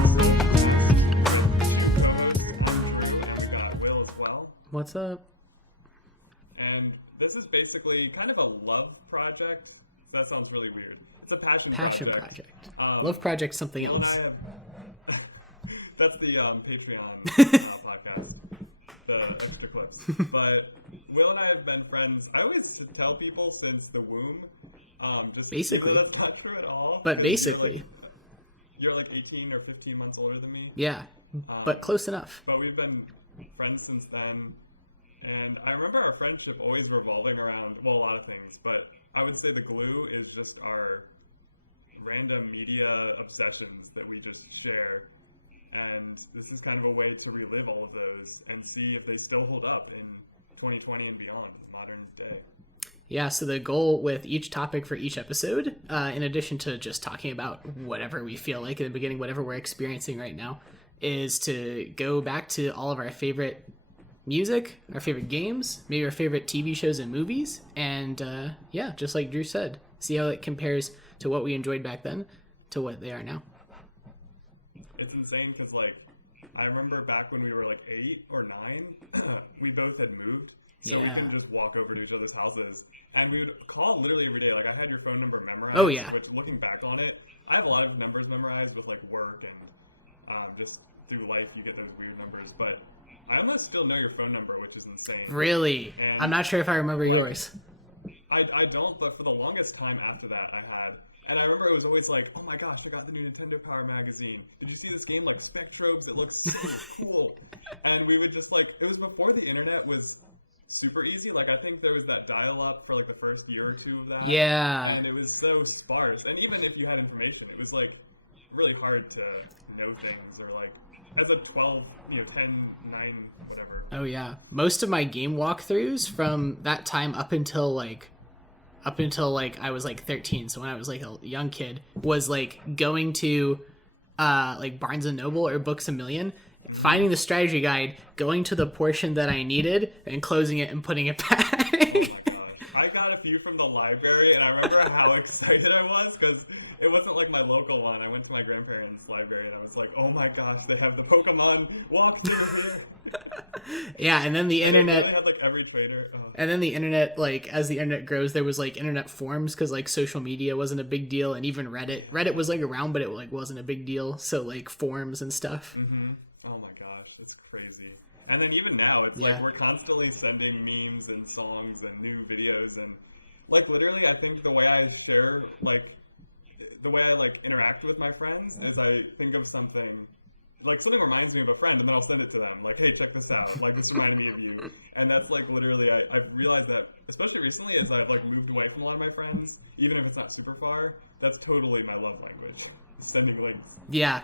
Nostalgia Test with two co-hosts. I'm Drew, and we got Will as well. What's up? And this is basically kind of a love project. So that sounds really weird. It's a passion project. Love project something Will else. and I have... That's the Patreon podcast. The extra clips. But Will and I have been friends. I always tell people since the womb. Just basically. Even though that's not true at all. But basically. You're like 18 or 15 months older than me. Yeah, but close enough. But we've been friends since then. And I remember our friendship always revolving around, well, a lot of things. But I would say the glue is just our random media obsessions that we just share. And this is kind of a way to relive all of those and see if they still hold up in 2020 and beyond, the modern day. Yeah, so the goal with each topic for each episode, in addition to just talking about whatever we feel like in the beginning, whatever we're experiencing right now, is to go back to all of our favorite music, our favorite games, maybe our favorite TV shows and movies, and yeah, just like Drew said, see how it compares to what we enjoyed back then to what they are now. It's insane because, like, I remember back when we were like 8 or 9, we both had moved, so we couldn't just walk over to each other's houses. And we would call literally every day. Like, I had your phone number memorized, which, looking back on it, I have a lot of numbers memorized with, like, work and just through life you get those weird numbers. But I almost still know your phone number, which is insane. Really? And I'm not sure if I remember yours. I don't, but for the longest time after that I had. And I remember it was always like, oh my gosh, I got the new Nintendo Power magazine. Did you see this game, like, Spectrobes? It looks so cool. And we would just, like, it was before the internet was super easy. Like, I think there was that dial-up for like the first year or two of that. Yeah. And it was so sparse. And even if you had information, it was like really hard to know things, or like as a 12, 10, 9, whatever. Oh yeah. Most of my game walkthroughs from that time up until I was like 13, so when I was like a young kid, was like going to like Barnes and Noble or Books A Million, finding the strategy guide, going to the portion that I needed, and closing it and putting it back. Oh my gosh. I got a few from the library, and I remember how excited I was, because it wasn't like my local one. I went to my grandparents' library, and I was like, oh my gosh, they have the Pokemon walkthrough here. Yeah, and then the internet... And they literally had like every trader. Oh. And then the internet, like, as the internet grows, there was like internet forums, because like social media wasn't a big deal, and even Reddit. Yeah. Reddit was like around, but it like wasn't a big deal. So like forums and stuff. Mm-hmm. Oh my gosh, it's crazy. And then even now, it's like we're constantly sending memes and songs and new videos, and like literally, I think the way I share, like the way I like interact with my friends is I think of something. Like, something reminds me of a friend, and then I'll send it to them. Like, hey, check this out. Like, this reminded me of you. And that's, like, literally, I've realized that, especially recently, as I've, like, moved away from a lot of my friends, even if it's not super far, that's totally my love language. Sending links. Yeah.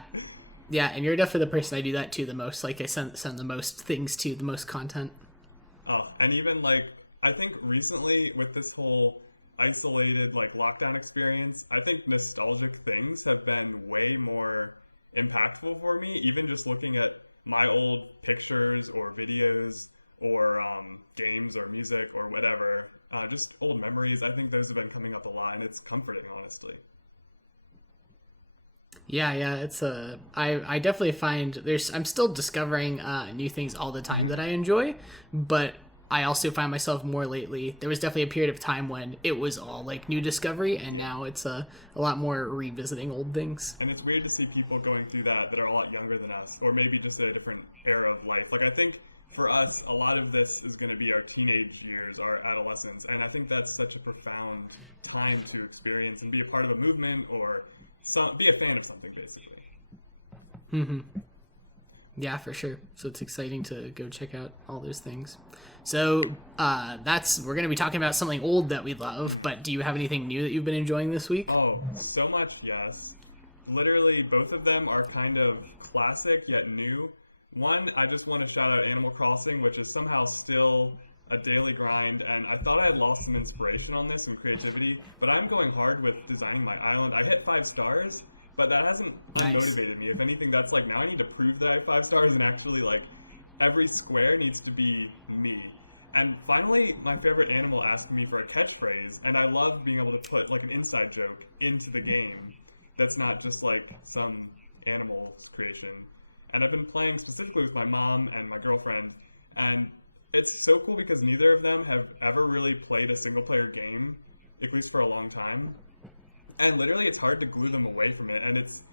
Yeah, and you're definitely the person I do that to the most. Like, I send the most things to, the most content. Oh, and even, like, I think recently, with this whole isolated, like, lockdown experience, I think nostalgic things have been way more impactful for me, even just looking at my old pictures or videos or games or music or whatever, just old memories. I think those have been coming up a lot, and it's comforting, honestly. Yeah, it's I definitely find I'm still discovering new things all the time that I enjoy, but I also find myself more lately. There was definitely a period of time when it was all like new discovery, and now it's a lot more revisiting old things. And it's weird to see people going through that are a lot younger than us, or maybe just at a different era of life. Like, I think for us, a lot of this is going to be our teenage years, our adolescence, and I think that's such a profound time to experience and be a part of a movement, or be a fan of something, basically. Mm-hmm. Yeah, for sure. So it's exciting to go check out all those things. So we're going to be talking about something old that we love, but do you have anything new that you've been enjoying this week? Oh, so much, yes. Literally, both of them are kind of classic yet new. One, I just want to shout out Animal Crossing, which is somehow still a daily grind, and I thought I had lost some inspiration on this and creativity, but I'm going hard with designing my island. I hit 5 stars, but that hasn't unmotivated me. If anything, that's like, now I need to prove that I have 5 stars, and actually, like, every square needs to be me. And finally, my favorite animal asked me for a catchphrase, and I love being able to put like an inside joke into the game that's not just like some animals creation. And I've been playing specifically with my mom and my girlfriend, and it's so cool because neither of them have ever really played a single player game, at least for a long time. And literally it's hard to glue them away from it. And it's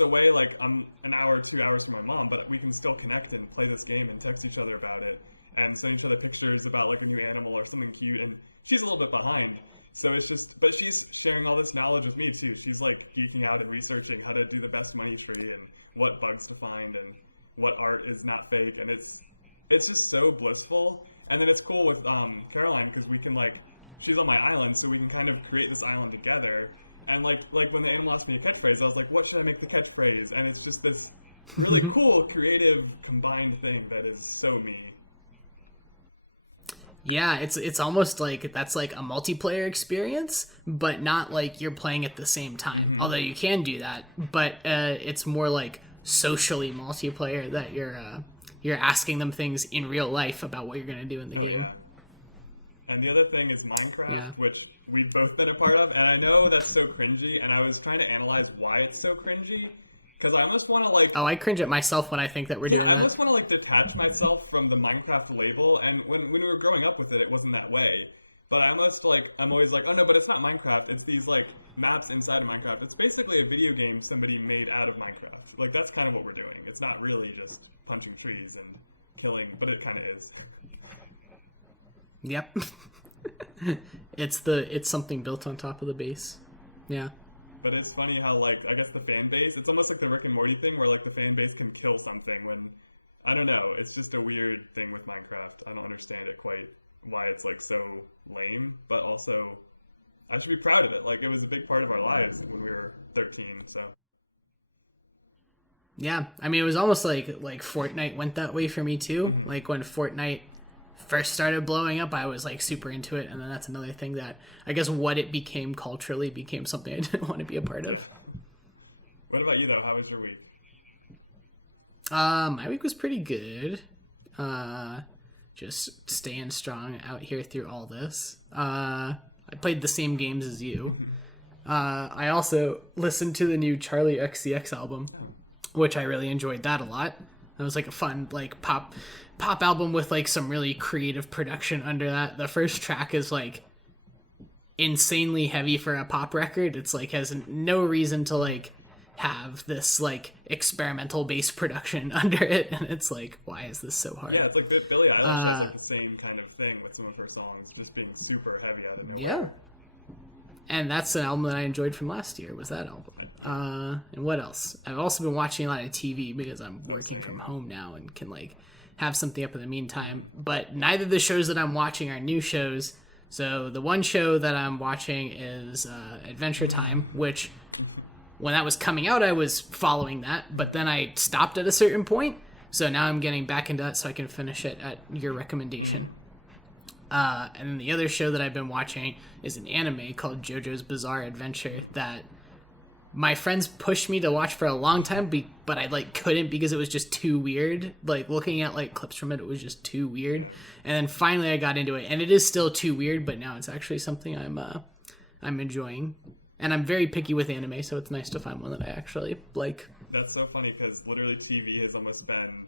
a way, like, I'm an hour, 2 hours from my mom, but we can still connect and play this game and text each other about it and send each other pictures about like a new animal or something cute. And she's a little bit behind. So it's just, but she's sharing all this knowledge with me too. She's like geeking out and researching how to do the best money tree and what bugs to find and what art is not fake. And it's just so blissful. And then it's cool with Caroline because we can, like, she's on my island, so we can kind of create this island together. And like when the animal asked me a catchphrase, I was like, what should I make the catchphrase? And it's just this really cool, creative, combined thing that is so me. Yeah, it's almost like that's like a multiplayer experience, but not like you're playing at the same time. Although you can do that, but it's more like socially multiplayer that you're asking them things in real life about what you're going to do in the game. Oh yeah. And the other thing is Minecraft, which we've both been a part of, and I know that's so cringy, and I was trying to analyze why it's so cringy. Because I almost want to, like... Oh, I cringe at myself when I think that we're doing I almost want to, like, detach myself from the Minecraft label. And when we were growing up with it, it wasn't that way. But I almost, like... I'm always like, oh, no, but it's not Minecraft. It's these, like, maps inside of Minecraft. It's basically a video game somebody made out of Minecraft. Like, that's kind of what we're doing. It's not really just punching trees and killing, but it kind of is. Yep. It's something built on top of the base. Yeah. But it's funny how, like, I guess the fan base, it's almost like the Rick and Morty thing where, like, the fan base can kill something when, I don't know, it's just a weird thing with Minecraft. I don't understand it quite, why it's, like, so lame, but also, I should be proud of it. Like, it was a big part of our lives when we were 13, so. Yeah, I mean, it was almost like Fortnite went that way for me, too. Like, when Fortnite first started blowing up, I was like super into it, and then that's another thing that I guess what it became culturally became something I didn't want to be a part of. Yeah. What about you though? How was your week? My week was pretty good. Just staying strong out here through all this. I played the same games as you. I also listened to the new Charlie XCX album, which I really enjoyed that a lot. It was like a fun like pop album with like some really creative production under that. The first track is like insanely heavy for a pop record. It's like has no reason to like have this like experimental bass production under it, and it's like, why is this so hard? Yeah, it's like Billie Eilish has like the same kind of thing with some of her songs, just being super heavy out of nowhere. And that's an album that I enjoyed from last year, was that album. And what else? I've also been watching a lot of TV because I'm working from home now and can like have something up in the meantime. But neither of the shows that I'm watching are new shows. So the one show that I'm watching is Adventure Time, which when that was coming out, I was following that. But then I stopped at a certain point. So now I'm getting back into that so I can finish it at your recommendation. And then the other show that I've been watching is an anime called JoJo's Bizarre Adventure that my friends pushed me to watch for a long time, but I like couldn't because it was just too weird. Like looking at like clips from it was just too weird. Yeah. And then finally I got into it, and it is still too weird, but now it's actually something I'm enjoying. And I'm very picky with anime, so it's nice to find one that I actually like. That's so funny because literally TV has almost been,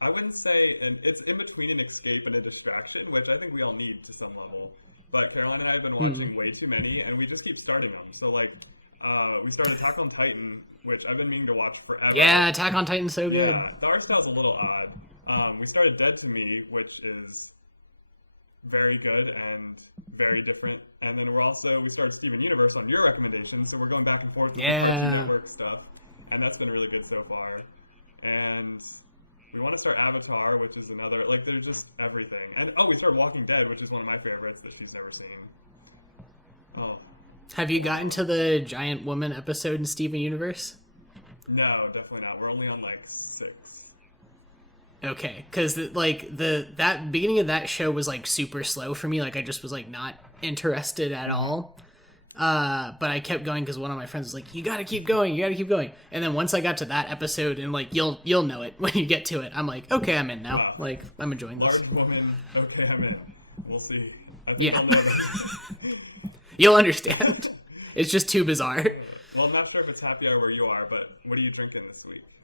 I wouldn't say, and it's in between an escape and a distraction, which I think we all need to some level. But Caroline and I have been watching way too many, and we just keep starting them. So like, we started Attack on Titan, which I've been meaning to watch forever. Yeah, Attack on Titan's so good. Yeah, the art style's a little odd. We started Dead to Me, which is very good and very different. And then we started Steven Universe on your recommendation, so we're going back and forth with the Cartoon Network stuff. And that's been really good so far. And we want to start Avatar, which is another, like, there's just everything. And, we started Walking Dead, which is one of my favorites that she's never seen. Oh. Have you gotten to the giant woman episode in Steven Universe? No, definitely not. We're only on, like, 6. Okay, because, that beginning of that show was, like, super slow for me. Like, I just was, like, not interested at all. But I kept going because one of my friends was like, you gotta keep going. And then once I got to that episode, and like you'll know it when you get to it, I'm like, okay, I'm in now. Wow. Like, I'm enjoying Large this. Woman, okay, I'm in. We'll see. I think I'll know that. You'll understand. It's just too bizarre. Well, I'm not sure if it's happy hour where you are, but what are you drinking this week?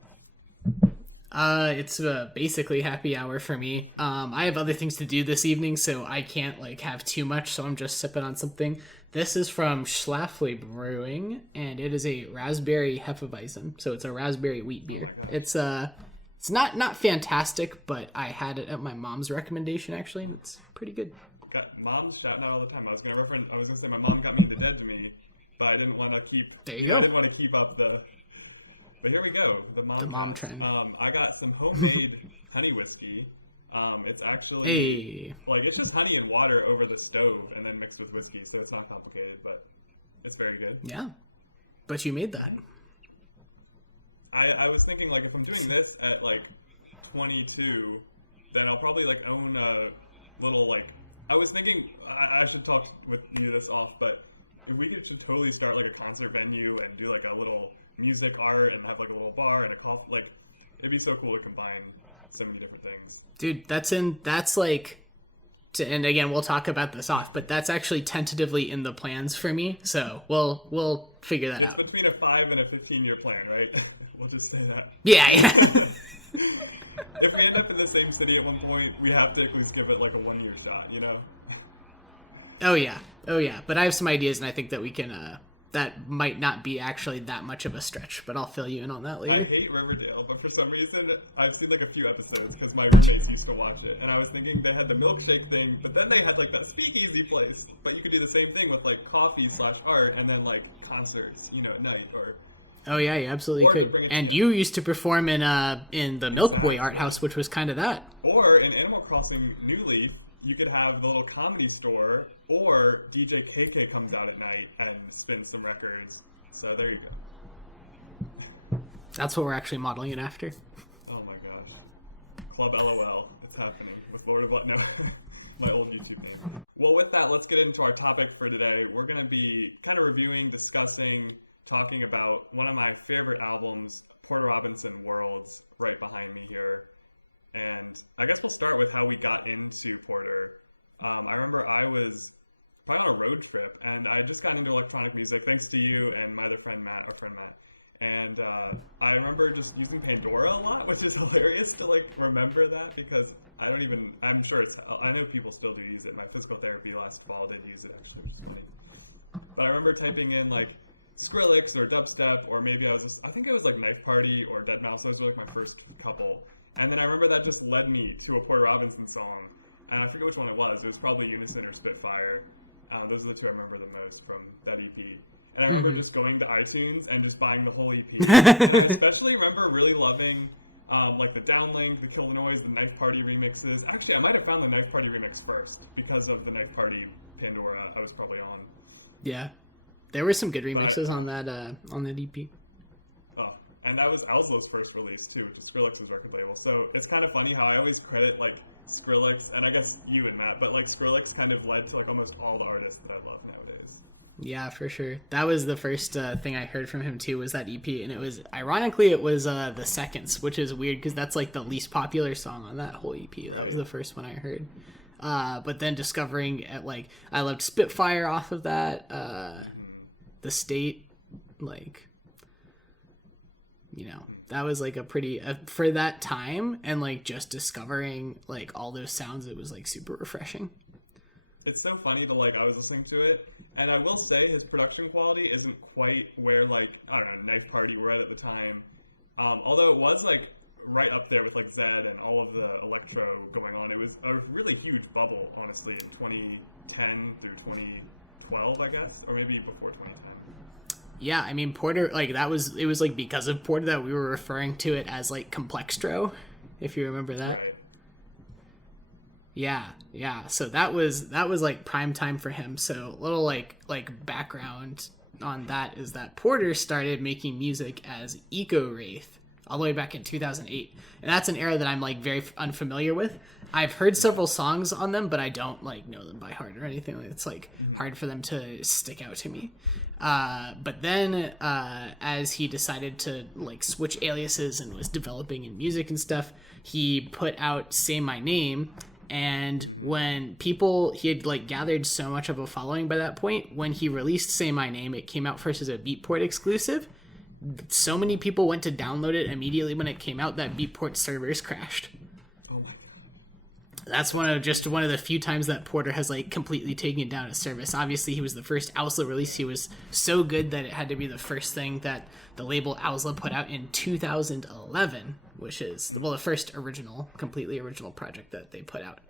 It's basically happy hour for me. I have other things to do this evening, so I can't like have too much. So I'm just sipping on something. This is from Schlafly Brewing, and it is a raspberry Hefeweizen. So it's a raspberry wheat beer. Oh my gosh! It's not fantastic, but I had it at my mom's recommendation actually, and it's pretty good. Got moms shouting out all the time. I was gonna say my mom got me into Dead to Me, but I didn't want to keep. I didn't want to keep up the. But here we go, the Momcast. I got some homemade honey whiskey. It's actually like it's just honey and water over the stove and then mixed with whiskey, so it's not complicated, but it's very good. Yeah, but you made that. Mm-hmm. I was thinking like if I'm doing this at like 22, then I'll probably like own a little like. I was thinking I should talk with you this off, but if we should totally start like a concert venue and do like a little music art and have like a little bar and a coffee, like it'd be so cool to combine so many different things. Dude, that's like, and again we'll talk about this off, but that's actually tentatively in the plans for me. So we'll figure that out. It's between a 5 and a 15-year plan, right? We'll just say that. Yeah. If we end up in the same city at one point, we have to at least give it like a 1-year shot, you know? Oh yeah. But I have some ideas, and I think that we can. That might not be actually that much of a stretch, but I'll fill you in on that later. I hate Riverdale, but for some reason, I've seen like a few episodes because my roommates used to watch it, and I was thinking they had the milkshake thing, but then they had like that speakeasy place. But you could do the same thing with like coffee/art, and then like concerts, you know, at night or. Oh yeah, you absolutely. Or could. to bring it. And to, you used to perform in the Milk Boy Art House, which was kind of that. Or in Animal Crossing New Leaf, you could have the little comedy store, or DJ KK comes out at night and spins some records. So there you go. That's what we're actually modeling it after. Oh my gosh. Club LOL. It's happening with Lord of What? No, my old YouTube name. Well, with that, let's get into our topic for today. We're going to be kind of reviewing, discussing, talking about one of my favorite albums, Porter Robinson Worlds, right behind me here. And I guess we'll start with how we got into Porter. I remember I was probably on a road trip, and I just got into electronic music thanks to you and my other friend Matt, our friend Matt. And I remember just using Pandora a lot, which is hilarious to like remember that because I'm sure I know people still do use it. My physical therapy last fall did use it actually, which is funny. But I remember typing in like Skrillex or dubstep, or maybe I think it was like Knife Party or Deadmau5. Those were like my first couple. And then I remember that just led me to a Porter Robinson song. And I forget which one it was. It was probably Unison or Spitfire. Those are the two I remember the most from that EP. And I remember just going to iTunes and just buying the whole EP. And I especially remember really loving like the Downlink, the Kill the Noise, the Knife Party remixes. Actually, I might have found the Knife Party remix first because of the Knife Party Pandora I was probably on. Yeah. There were some good remixes on that EP. Oh, and that was Alzlo's first release too, which is Skrillex's record label. So it's kind of funny how I always credit like Skrillex, and I guess you and Matt, but like Skrillex kind of led to like almost all the artists that I love nowadays. Yeah, for sure. That was the first thing I heard from him too, was that EP, and it was ironically The Seconds, which is weird because that's like the least popular song on that whole EP. That was the first one I heard. But then discovering I loved Spitfire off of that. The State, like, you know, that was like a pretty for that time, and like just discovering like all those sounds, it was like super refreshing. It's so funny to like I was listening to it, and I will say his production quality isn't quite where like I don't know Knife Party were at the time. Although it was like right up there with like Zed and all of the electro going on. It was a really huge bubble, honestly, in 2010 through 2012, I guess, or maybe before 2010. Yeah, I mean Porter, like it was like because of Porter that we were referring to it as like Complextro, if you remember that. Right. Yeah. So that was like prime time for him. So a little like background on that is that Porter started making music as Eco Wraith all the way back in 2008, and that's an era that I'm like very unfamiliar with. I've heard several songs on them, but I don't like know them by heart or anything. It's like hard for them to stick out to me. But then as he decided to like switch aliases and was developing in music and stuff, he put out Say My Name, And when people, he had like gathered so much of a following by that point, when he released Say My Name, it came out first as a Beatport exclusive. So many people went to download it immediately when it came out that Beatport servers crashed. Oh my god. That's one of the few times that Porter has like completely taken down a service. Obviously, he was the first Owsla release. He was so good that it had to be the first thing that the label Owsla put out in 2011, which is the first completely original project that they put out.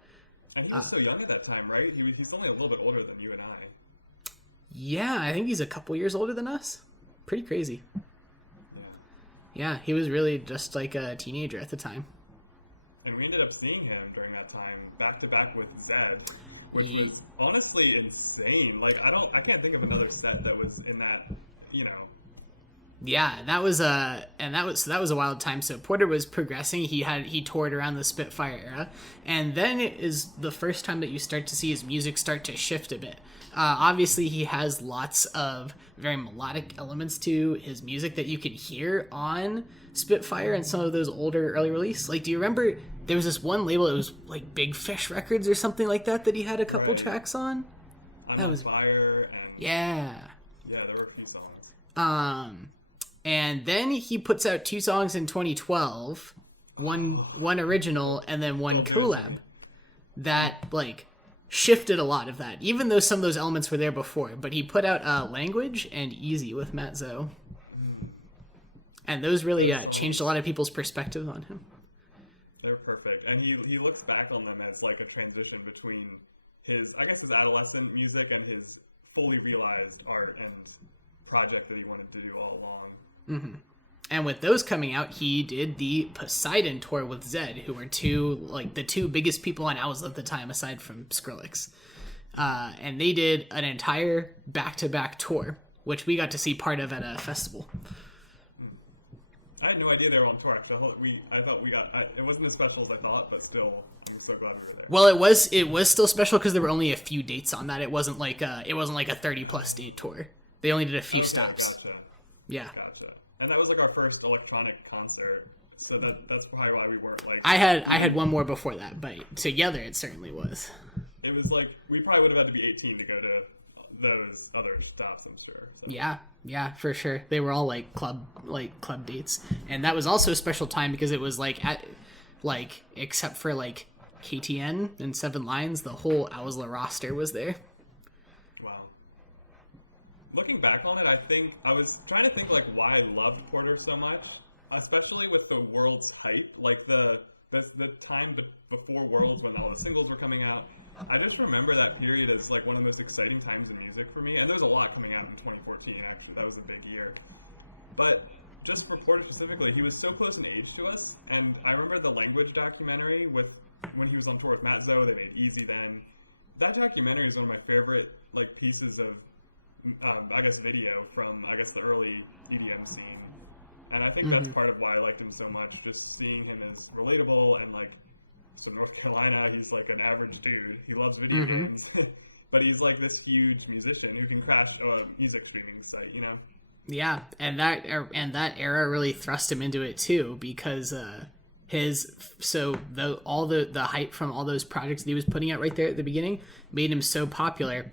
And he was so young at that time, right? He's only a little bit older than you and I. Yeah, I think he's a couple years older than us. Pretty crazy. Yeah. Yeah, he was really just like a teenager at the time. And we ended up seeing him during that time back to back with Zed, which was honestly insane. Like I can't think of another set that was in that, you know. Yeah, that was a wild time. So Porter was progressing. He toured around the Spitfire era, and then it is the first time that you start to see his music start to shift a bit. Obviously, he has lots of very melodic elements to his music that you can hear on Spitfire and some of those older early release. Like, do you remember there was this one label, it was like Big Fish Records or something like that he had a couple tracks on? I'm on Fire and yeah, there were a few songs. And then he puts out 2 songs in 2012, one original and then one collab that like shifted a lot of that, even though some of those elements were there before. But he put out Language and Easy with Matt Zoe. And those really changed a lot of people's perspective on him. They're perfect. And he looks back on them as like a transition between his adolescent music and his fully realized art and project that he wanted to do all along. And with those coming out, he did the Poseidon tour with Zed, who were the two biggest people on Owls at the time, aside from Skrillex. And they did an entire back-to-back tour, which we got to see part of at a festival. I had no idea they were on tour, actually. I thought it wasn't as special as I thought, but still, I'm so glad we were there. Well, it was still special because there were only a few dates on that. It wasn't like a 30-plus date tour. They only did a few stops. Okay, gotcha. Yeah. Gotcha. And that was like our first electronic concert, so that's probably why we weren't like... I had one more before that, but together it certainly was. It was like, we probably would have had to be 18 to go to those other stops, I'm sure. So. Yeah, for sure. They were all like club dates, and that was also a special time because it was except for like KTN and Seven Lions, the whole Owsla roster was there. Wow. Looking back on it, I think I was trying to think like why I loved Porter so much, especially with the Worlds hype, like the time before Worlds when all the singles were coming out. I just remember that period as like one of the most exciting times in music for me. And there was a lot coming out in 2014, actually. That was a big year. But just for Porter specifically, he was so close in age to us. And I remember the Language documentary when he was on tour with Matt Zoe. They made Easy then. That documentary is one of my favorite like pieces of, video from, the early EDM scene. And I think that's part of why I liked him so much. Just seeing him as relatable and like... So North Carolina, he's like an average dude. He loves video games, but he's like this huge musician who can crash a music streaming site, you know? Yeah, and that era really thrust him into it too, because all the hype from all those projects that he was putting out right there at the beginning made him so popular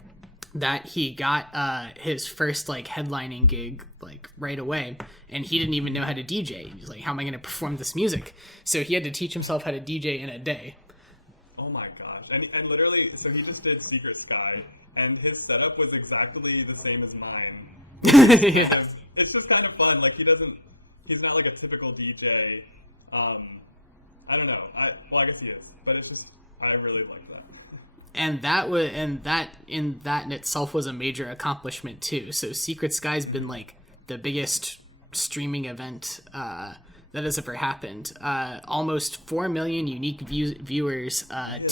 that he got his first like headlining gig like right away, and he didn't even know how to DJ. He's like, how am I going to perform this music? So he had to teach himself how to DJ in a day. Oh my gosh. And literally, so he just did Secret Sky, and his setup was exactly the same as mine, which is it's just kind of fun. Like he's not like a typical DJ. I don't know. I guess he is, but it's just, I really liked that. And that in itself was a major accomplishment too. So Secret Sky's been like the biggest streaming event that has ever happened. Almost 4 million unique viewers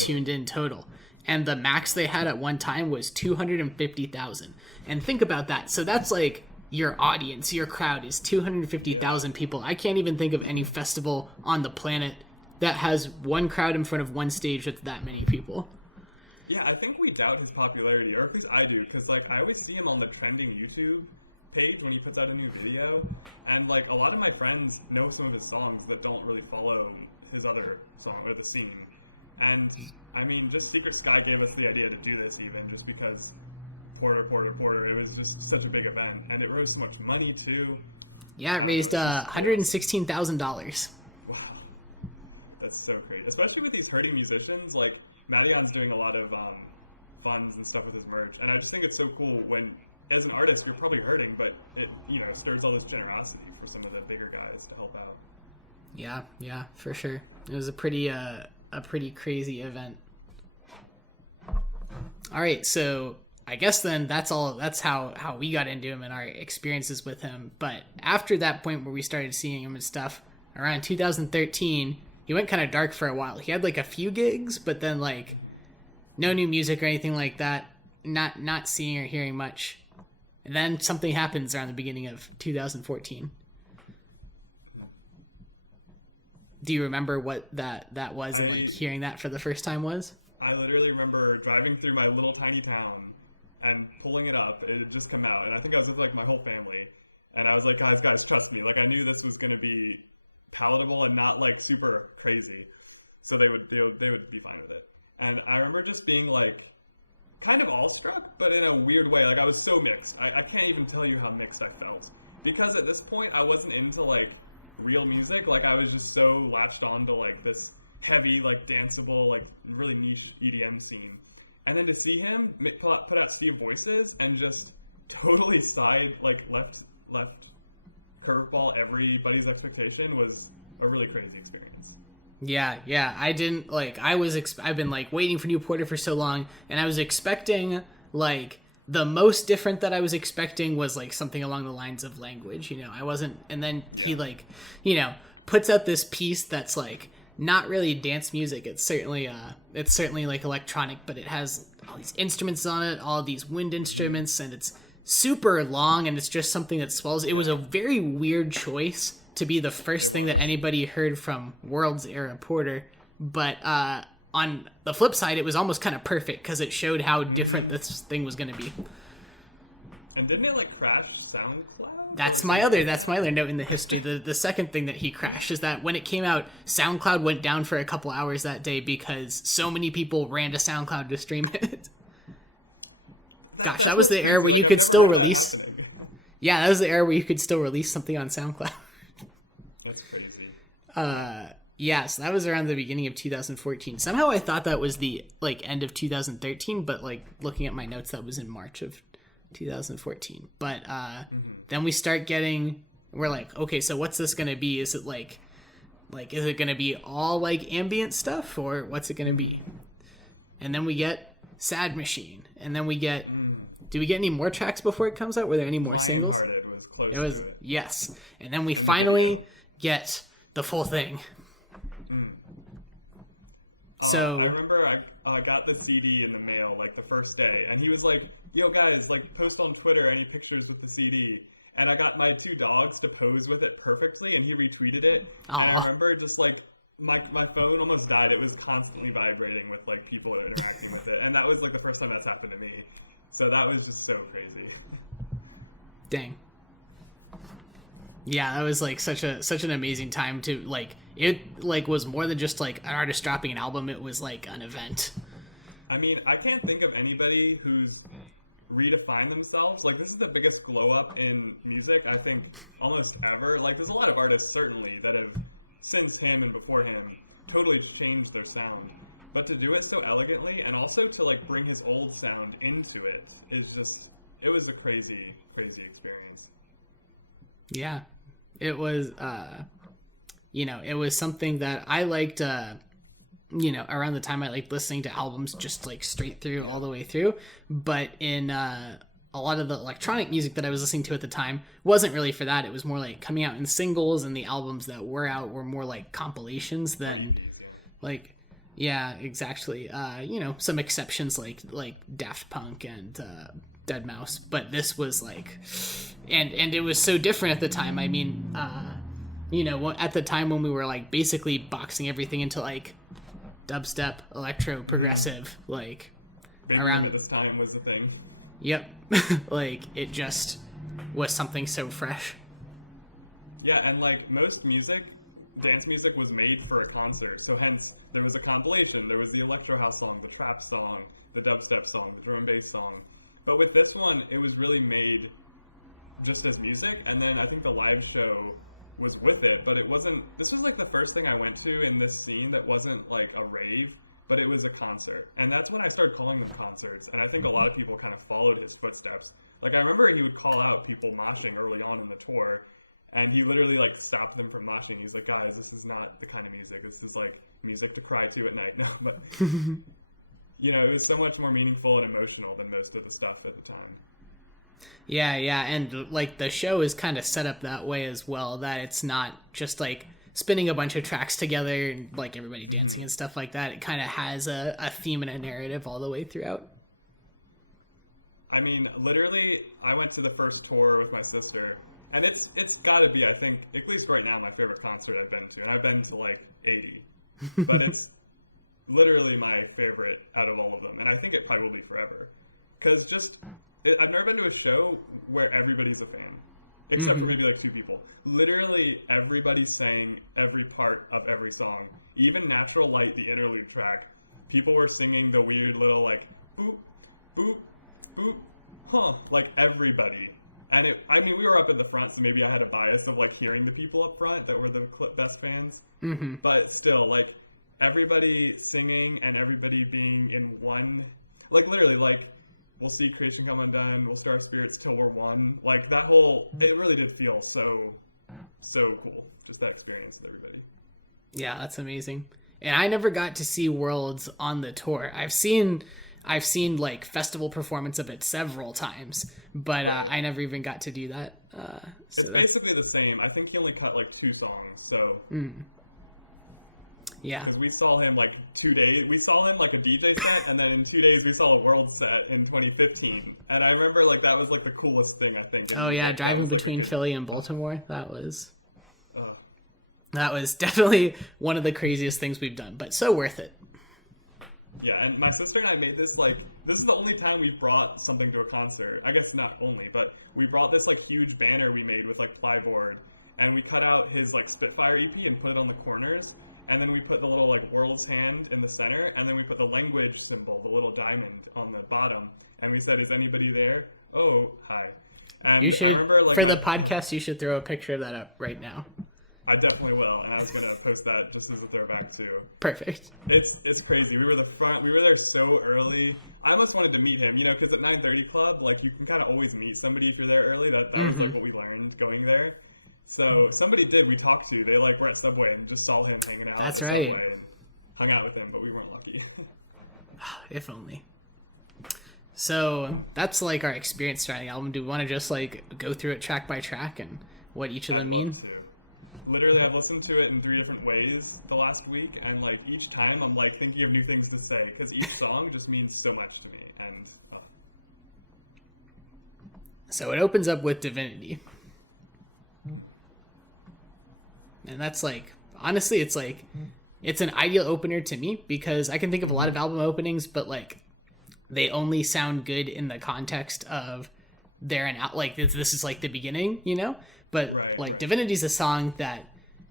tuned in total, and the max they had at one time was 250,000. And think about that. So that's like your audience, your crowd is 250,000 people. I can't even think of any festival on the planet that has one crowd in front of one stage with that many people. Yeah, I think we doubt his popularity, or at least I do, because like I always see him on the trending YouTube page when he puts out a new video, and like a lot of my friends know some of his songs that don't really follow his other song or the scene, and I mean, just Secret Sky gave us the idea to do this even just because Porter. It was just such a big event, and it raised so much money too. Yeah, it raised $116,000. Wow, that's so crazy. Especially with these hurting musicians, like Madion's doing a lot of funds and stuff with his merch, and I just think it's so cool when, as an artist, you're probably hurting, but it stirs all this generosity for some of the bigger guys to help out. Yeah, for sure. It was a pretty crazy event. All right, so I guess then that's how we got into him and our experiences with him. But after that point where we started seeing him and stuff, around 2013, he went kind of dark for a while. He had like a few gigs, but then like no new music or anything like that. Not seeing or hearing much. And then something happens around the beginning of 2014. Do you remember what that was? Like, hearing that for the first time was? I literally remember driving through my little tiny town and pulling it up. It had just come out, and I think I was with like my whole family, and I was like, guys, trust me. Like, I knew this was going to be palatable and not like super crazy, so they would be fine with it. And I remember just being like kind of awestruck, but in a weird way. Like, I was so mixed. I can't even tell you how mixed I felt, because at this point I wasn't into like real music. Like, I was just so latched on to like this heavy, like danceable, like really niche EDM scene. And then to see him put out Steve Voices and just totally left curveball everybody's expectation was a really crazy experience. Yeah. I didn't like. I've been like waiting for new Porter for so long, and I was expecting like the most different that I was expecting was like something along the lines of Language. I wasn't. And then he like puts out this piece that's like not really dance music. It's certainly like electronic, but it has all these instruments on it, all these wind instruments, and it's super long, and it's just something that swells. It was a very weird choice to be the first thing that anybody heard from World's era Porter, but on the flip side, it was almost kind of perfect because it showed how different this thing was going to be. And didn't it like crash SoundCloud? That's my other note in the history. The second thing that he crashed is that when it came out, SoundCloud went down for a couple hours that day because so many people ran to SoundCloud to stream it. That was the era where you could still release. Yeah, that was the era where you could still release something on SoundCloud. That's crazy. Yeah, so that was around the beginning of 2014. Somehow I thought that was the like end of 2013, but like looking at my notes, that was in March of 2014. But then we start getting, we're like, okay, so what's this gonna be? Is it like is it gonna be all like ambient stuff, or what's it gonna be? And then we get Sad Machine, and then we get do we get any more tracks before it comes out? Were there any more singles? Lionhearted was close to it. Yes. And then we finally get the full thing. So I remember I got the CD in the mail like the first day, and he was like, yo guys, like post on Twitter any pictures with the CD. And I got my two dogs to pose with it perfectly, and he retweeted it. Aww. And I remember just like my phone almost died. It was constantly vibrating with like people interacting with it, and that was like the first time that's happened to me. So that was just so crazy. Dang. Yeah, that was like such an amazing time to like. It like was more than just like an artist dropping an album. It was like an event. I mean, I can't think of anybody who's redefined themselves. Like, this is the biggest glow up in music, I think, almost ever. Like, there's a lot of artists certainly that have, since him and before him, totally changed their sound. But to do it so elegantly, and also to like bring his old sound into it, is just, it was a crazy, crazy experience. Yeah, it was. It was something that I liked. Around the time I liked listening to albums just like straight through all the way through. But in a lot of the electronic music that I was listening to at the time wasn't really for that. It was more like coming out in singles, and the albums that were out were more like compilations or EPs. Yeah, exactly. Some exceptions like Daft Punk and Deadmau5, but this was like, and it was so different at the time. I mean, at the time when we were like basically boxing everything into like dubstep, electro, progressive, like Big Room at this time was a thing. Yep. Like it just was something so fresh. Yeah, and like most music dance music was made for a concert. So hence there was a compilation. There was the electro house song, the trap song, the dubstep song, the drum and bass song. But with this one, it was really made just as music, and then I think the live show was with it, but it wasn't. This was like the first thing I went to in this scene that wasn't like a rave, but it was a concert. And that's when I started calling them concerts, and I think a lot of people kind of followed his footsteps. Like, I remember he would call out people moshing early on in the tour, and he literally like stopped them from moshing. He's like, guys, this is not the kind of music. This is like music to cry to at night. No, but you know, it was so much more meaningful and emotional than most of the stuff at the time. Yeah, and like the show is kind of set up that way as well, that it's not just like spinning a bunch of tracks together and like everybody dancing and stuff like that. It kind of has a theme and a narrative all the way throughout. I mean, literally, I went to the first tour with my sister, and it's got to be, I think, at least right now, my favorite concert I've been to, and I've been to like 80, but it's literally my favorite out of all of them, and I think it probably will be forever, because I've never been to a show where everybody's a fan, except for maybe like two people. Literally, everybody sang every part of every song. Even Natural Light, the interlude track, people were singing the weird little like boop, boop, boop, huh, like everybody. And we were up at the front, so maybe I had a bias of like hearing the people up front that were the best fans. Mm-hmm. But still, like everybody singing and everybody being in one, like literally, like, we'll see creation come undone, we'll stir our spirits till we're one. Like, that whole, it really did feel so cool. Just that experience with everybody. Yeah, that's amazing. And I never got to see Worlds on the tour. I've seen like festival performance of it several times, but right. I never even got to do that. It's basically the same. I think he only cut like 2 songs, so... Yeah. Because we saw him like 2 days. We saw him like a DJ set, and then in 2 days we saw a world set in 2015. And I remember like that was like the coolest thing I think in music. Yeah, driving that was between like a good... Philly and Baltimore. That was definitely one of the craziest things we've done, but so worth it. Yeah, and my sister and I made this like, this is the only time we've brought something to a concert. I guess not only, but we brought this like huge banner we made with like plyboard, and we cut out his like Spitfire EP and put it on the corners. And then we put the little like world's hand in the center, and then we put the language symbol, the little diamond, on the bottom. And we said, "Is anybody there?" Oh, hi. And I remember like for the podcast, you should throw a picture of that up right now. I definitely will, and I was gonna post that just as a throwback too. Perfect. It's crazy. We were there so early. I almost wanted to meet him, you know, because at 9:30 Club, like you can kind of always meet somebody if you're there early. That was like what we learned going there. So somebody did. We talked to. They like were at Subway and just saw him hanging out at Subway and hung out with him, but we weren't lucky. If only. So that's like our experience starting album. Do we want to just like go through it track by track and what each of them mean? I'd love to. Literally, I've listened to it in 3 different ways the last week, and like each time I'm like thinking of new things to say because each song just means so much to me. And so it opens up with Divinity. And that's like, honestly, it's like, it's an ideal opener to me because I can think of a lot of album openings, but like they only sound good in the context of they're an out, like this is like the beginning, you know? But like Divinity's a song that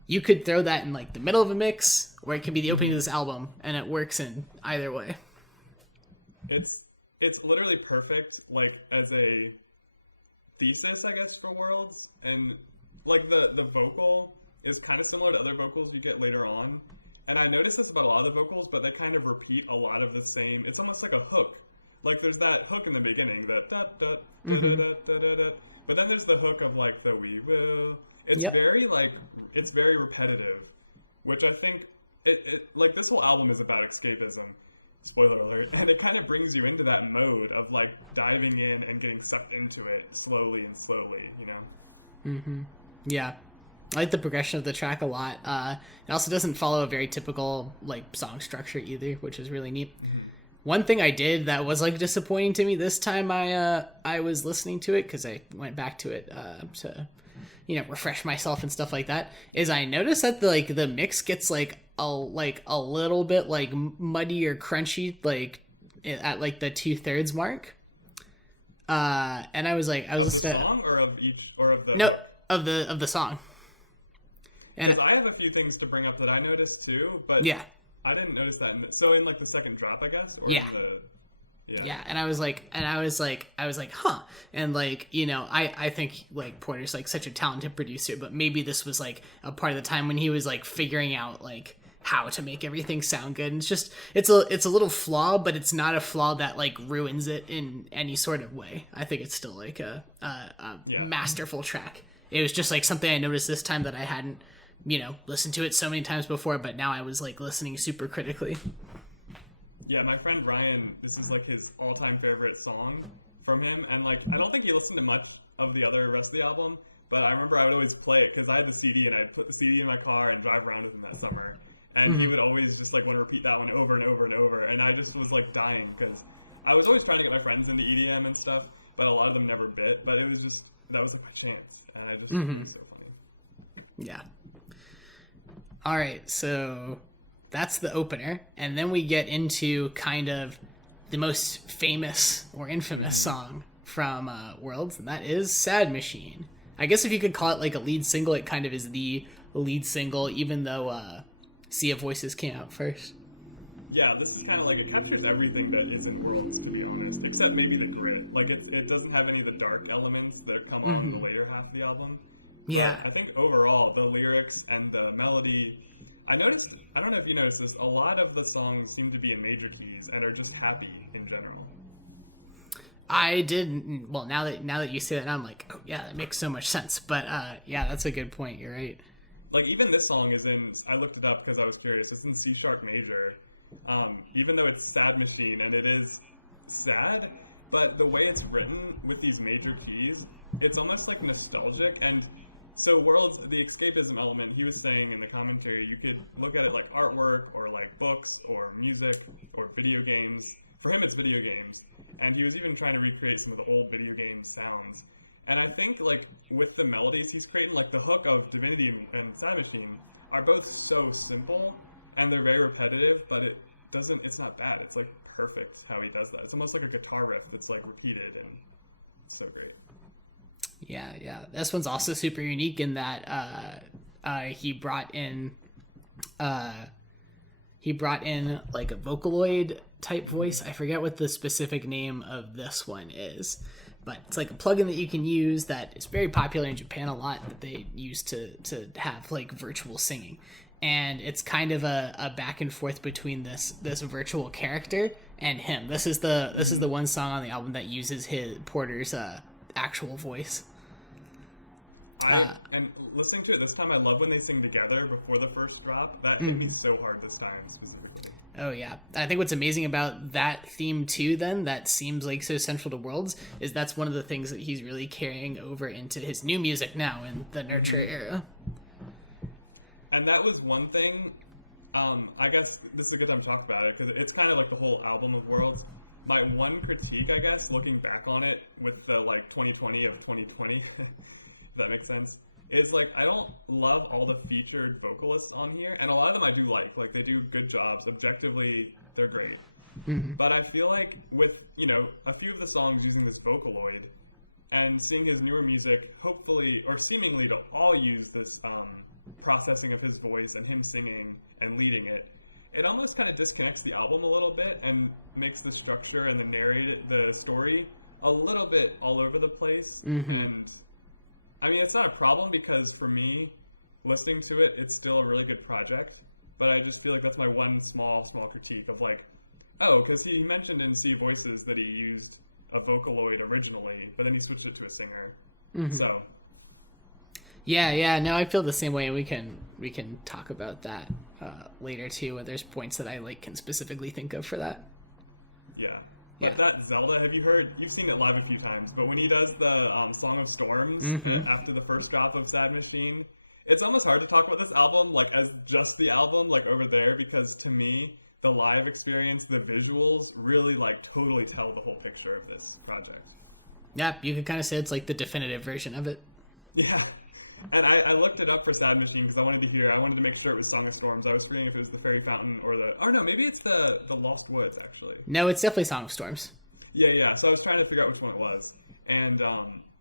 you could throw that in like the middle of a mix, or it could be the opening of this album, and it works in either way. It's literally perfect, like as a thesis, I guess, for Worlds. And like the vocal is kind of similar to other vocals you get later on. And I noticed this about a lot of the vocals, but they kind of repeat a lot of the same. It's almost like a hook. Like there's that hook in the beginning, that da da da da da da da da. But then there's the hook of like the we will. It's very like it's very repetitive, which I think it like this whole album is about escapism. Spoiler alert. And it kind of brings you into that mode of like diving in and getting sucked into it slowly, you know? Yeah. I like the progression of the track a lot. It also doesn't follow a very typical like song structure either, which is really neat. One thing I did that was like disappointing to me this time I was listening to it, because I went back to it to, you know, refresh myself and stuff like that, is I noticed that the mix gets like a little bit like muddy or crunchy like at like the 2/3 mark. And I was like, of the song or of each or of the hook? Of the song. Because I have a few things to bring up that I noticed too, but Yeah. I didn't notice that. So in like the second drop, I guess, or in the Yeah, and I was like, huh. And like, you know, I think like Porter's like such a talented producer, but maybe this was like a part of the time when he was like figuring out like how to make everything sound good. And it's just it's a little flaw, but it's not a flaw that like ruins it in any sort of way. I think it's still like a masterful track. It was just like something I noticed this time that I hadn't, you know, listened to it so many times before, but now I was like listening super critically. Yeah, my friend Ryan, this is like his all-time favorite song from him, and like I don't think he listened to much of the other rest of the album, but I remember I would always play it because I had the CD and I'd put the CD in my car and drive around with him that summer, and he would always just like want to repeat that one over and over and over, and I just was like dying because I was always trying to get my friends into EDM and stuff, but a lot of them never bit, but it was just, that was like my chance, and I just, it was so funny. Yeah. All right, so that's the opener, and then we get into kind of the most famous or infamous song from Worlds, and that is Sad Machine. I guess if you could call it like a lead single, it kind of is the lead single, even though Sea of Voices came out first. Yeah, this is kind of like, it captures everything that is in Worlds, to be honest, except maybe the grit. Like, it doesn't have any of the dark elements that come on the later half of the album. Yeah. But I think overall, the lyrics and the melody, I noticed, I don't know if you noticed this, a lot of the songs seem to be in major keys and are just happy in general. I didn't. Well, now that you say that, I'm like, oh yeah, that makes so much sense. But yeah, that's a good point. You're right. Like, even this song is in, I looked it up because I was curious, it's in C sharp major, even though it's Sad Machine, and it is sad, but the way it's written with these major keys, it's almost like nostalgic. And so Worlds, the escapism element, he was saying in the commentary, you could look at it like artwork or like books or music or video games. For him, it's video games. And he was even trying to recreate some of the old video game sounds. And I think like with the melodies he's creating, like the hook of Divinity and Sad Machine are both so simple and they're very repetitive, but it's not bad. It's like perfect how he does that. It's almost like a guitar riff that's like repeated, and it's so great. Yeah. This one's also super unique in that he brought in like a Vocaloid type voice. I forget what the specific name of this one is, but it's like a plugin that you can use that is very popular in Japan a lot, that they use to have like virtual singing. And it's kind of a back and forth between this virtual character and him. This is the one song on the album that uses Porter's actual voice. And listening to it this time, I love when they sing together before the first drop. That hit me so hard this time, specifically. Oh, yeah. I think what's amazing about that theme, too, then, that seems like so central to Worlds, is that's one of the things that he's really carrying over into his new music now in the Nurture era. And that was one thing, I guess this is a good time to talk about it, because it's kind of like the whole album of Worlds. My one critique, I guess, looking back on it with the, like, 2020 of 2020... if that makes sense, is like I don't love all the featured vocalists on here, and a lot of them I do like they do good jobs. Objectively, they're great. But I feel like with, you know, a few of the songs using this Vocaloid and seeing his newer music, hopefully or seemingly to all use this processing of his voice and him singing and leading it, it almost kind of disconnects the album a little bit and makes the structure and the story a little bit all over the place. And I mean, it's not a problem because for me, listening to it, it's still a really good project. But I just feel like that's my one small critique of like, oh, because he mentioned in Sea Voices that he used a Vocaloid originally, but then he switched it to a singer. So. Yeah, no, I feel the same way. We can talk about that later too, where there's points that I like can specifically think of for that. Yeah. But that Zelda, have you heard? You've seen it live a few times, but when he does the Song of Storms after the first drop of Sad Machine, it's almost hard to talk about this album like as just the album, like over there, because to me, the live experience, the visuals really like totally tell the whole picture of this project. Yeah, you could kind of say it's like the definitive version of it. Yeah. And I looked it up for Sad Machine because I wanted to make sure it was Song of Storms. I was forgetting if it was the Fairy Fountain or no, maybe it's the Lost Woods, actually. No, it's definitely Song of Storms. Yeah. So I was trying to figure out which one it was. And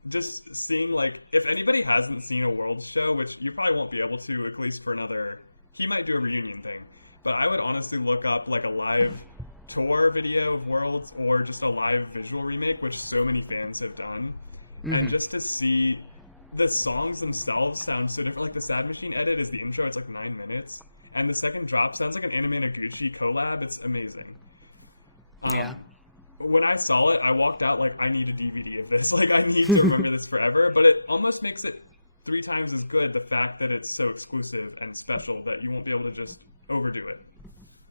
just seeing, like, if anybody hasn't seen a Worlds show, which you probably won't be able to, at least for another, he might do a reunion thing, but I would honestly look up like a live tour video of Worlds or just a live visual remake, which so many fans have done, and just to see the songs themselves sound so different. Like the Sad Machine edit is the intro, it's like 9 minutes, and the second drop sounds like an Anime Noguchi collab. It's amazing. When I saw it, I walked out like, I need a DVD of this. Like, I need to remember this forever. But it almost makes it 3 times as good, the fact that it's so exclusive and special that you won't be able to just overdo it.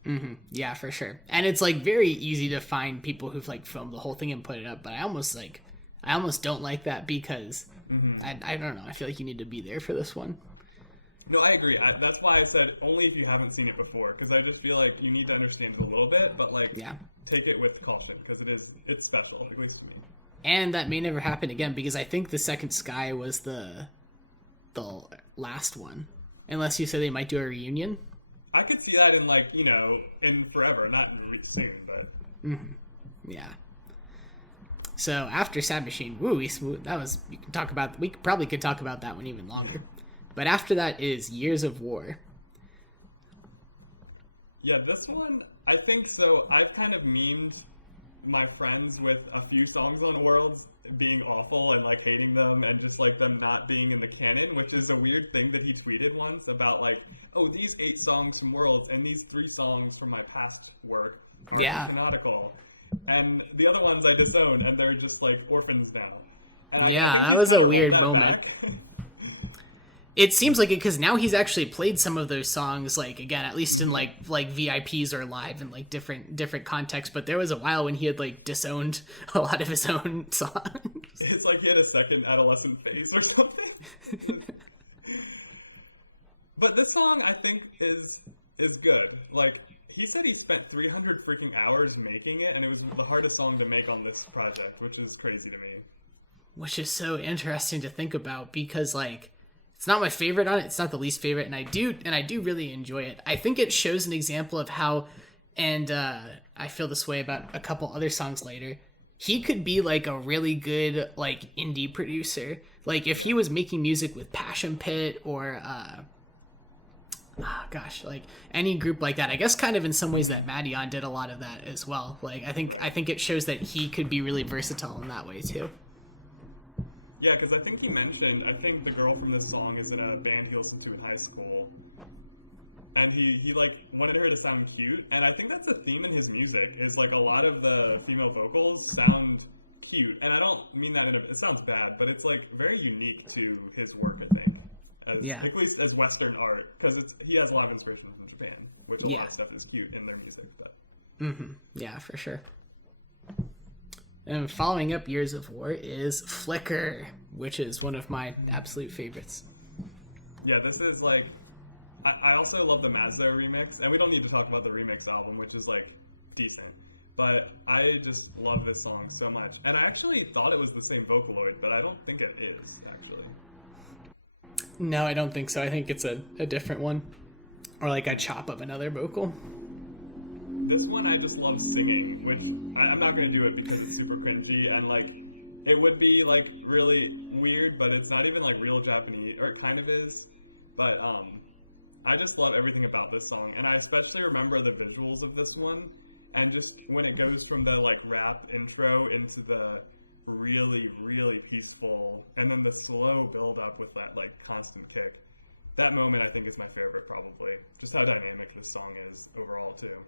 Mm-hmm. Yeah, for sure. And it's like very easy to find people who've like filmed the whole thing and put it up. But I almost don't like that because I don't know. I feel like you need to be there for this one. No, I agree. That's why I said only if you haven't seen it before, because I just feel like you need to understand it a little bit, but like take it with caution because it's special, at least to me. And that may never happen again because I think the Second Sky was the last one, unless you say they might do a reunion. I could see that in like, you know, in forever, not in soon, but yeah. So after Sad Machine, that was, we probably could talk about that one even longer. Yeah. But after that is Years of War. Yeah, this one, I think so. I've kind of memed my friends with a few songs on Worlds being awful and like hating them and just like them not being in the canon, which is a weird thing that he tweeted once about like, oh, these 8 songs from Worlds and these 3 songs from my past work are canonical. And the other ones I disown and they're just like orphans now. And I think he's kind of rolled that back. It seems like it because now he's actually played some of those songs, like again, at least in like VIPs or live in like different contexts. But there was a while when he had like disowned a lot of his own songs. It's like he had a second adolescent phase or something. But this song I think is good. Like he said, he spent 300 freaking hours making it, and it was the hardest song to make on this project, which is crazy to me. Which is so interesting to think about because like. It's not my favorite on it. It's not the least favorite, and I do really enjoy it. I think it shows an example of how, and I feel this way about a couple other songs later. He could be like a really good like indie producer. Like if he was making music with Passion Pit or like any group like that. I guess kind of in some ways that Madeon did a lot of that as well. Like I think it shows that he could be really versatile in that way too. Yeah, because I think he mentioned, I think the girl from this song is in a band he listened to in high school. And he like wanted her to sound cute. And I think that's a theme in his music, is like a lot of the female vocals sound cute. And I don't mean that it sounds bad, but it's like very unique to his work, I think. At least as Western art. Because he has a lot of inspiration from Japan, which a lot of stuff is cute in their music. But yeah, for sure. And following up Years of War is Flicker, which is one of my absolute favorites. Yeah, this is like... I also love the Mazzo remix, and we don't need to talk about the remix album, which is like decent. But I just love this song so much. And I actually thought it was the same Vocaloid, but I don't think it is, actually. No, I don't think so. I think it's a different one. Or like a chop of another vocal. This one I just love singing, which I'm not going to do it because it's super cringy and like it would be like really weird, but it's not even like real Japanese, or it kind of is. But I just love everything about this song, and I especially remember the visuals of this one, and just when it goes from the like rap intro into the really, really peaceful, and then the slow build up with that like constant kick. That moment I think is my favorite probably. Just how dynamic this song is overall too.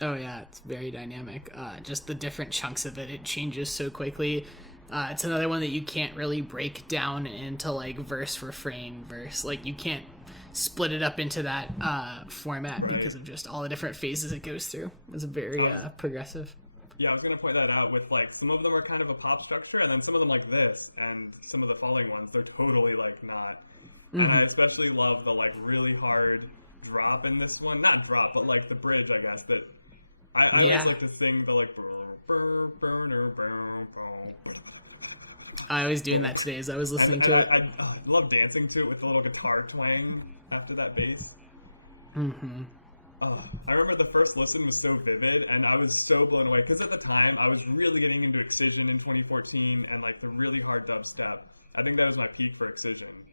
Oh yeah, it's very dynamic. Just the different chunks of it changes so quickly. It's another one that you can't really break down into like verse, refrain, verse. Like you can't split it up into that format because of just all the different phases it goes through. It's very progressive. Yeah, I was going to point that out with like some of them are kind of a pop structure, and then some of them like this, and some of the following ones, they're totally like not. And I especially love the like really hard drop in this one. Not drop, but like the bridge, I guess, that... I always like to sing the like... I was doing that today as I was listening to it. I love dancing to it with the little guitar twang after that bass. Oh, I remember the first listen was so vivid, and I was so blown away because at the time I was really getting into Excision in 2014 and like the really hard dubstep. I think that was my peak for Excision,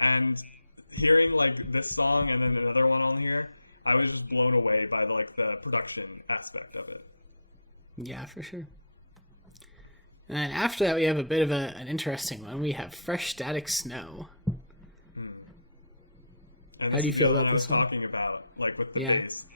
and hearing like this song and then another one on here, I was just blown away by the production aspect of it. Yeah, for sure. And after that, we have a bit of an interesting one. We have Fresh Static Snow. And this is the other one I was talking about, like with the bass.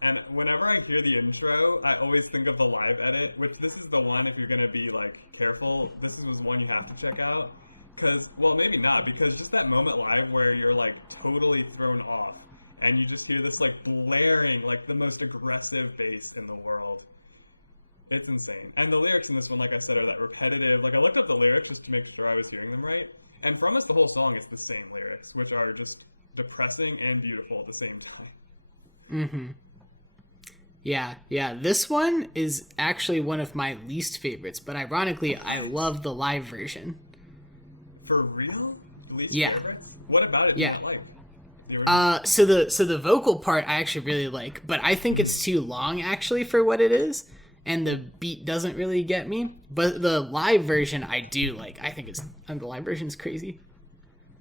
And whenever I hear the intro, I always think of the live edit, which this is the one, if you're going to be like careful, this was one you have to check out. Because, well, maybe not, because just that moment live where you're like totally thrown off and you just hear this like blaring, like the most aggressive bass in the world. It's insane. And the lyrics in this one, like I said, are that repetitive. Like I looked up the lyrics just to make sure I was hearing them right. And for almost the whole song, it's the same lyrics, which are just depressing and beautiful at the same time. Mm-hmm. Yeah. This one is actually one of my least favorites, but ironically, I love the live version. For real? Least favorites? What about it do you not like? The original? So the vocal part I actually really like, but I think it's too long actually for what it is, and the beat doesn't really get me. But the live version I do like. I think the live version is crazy.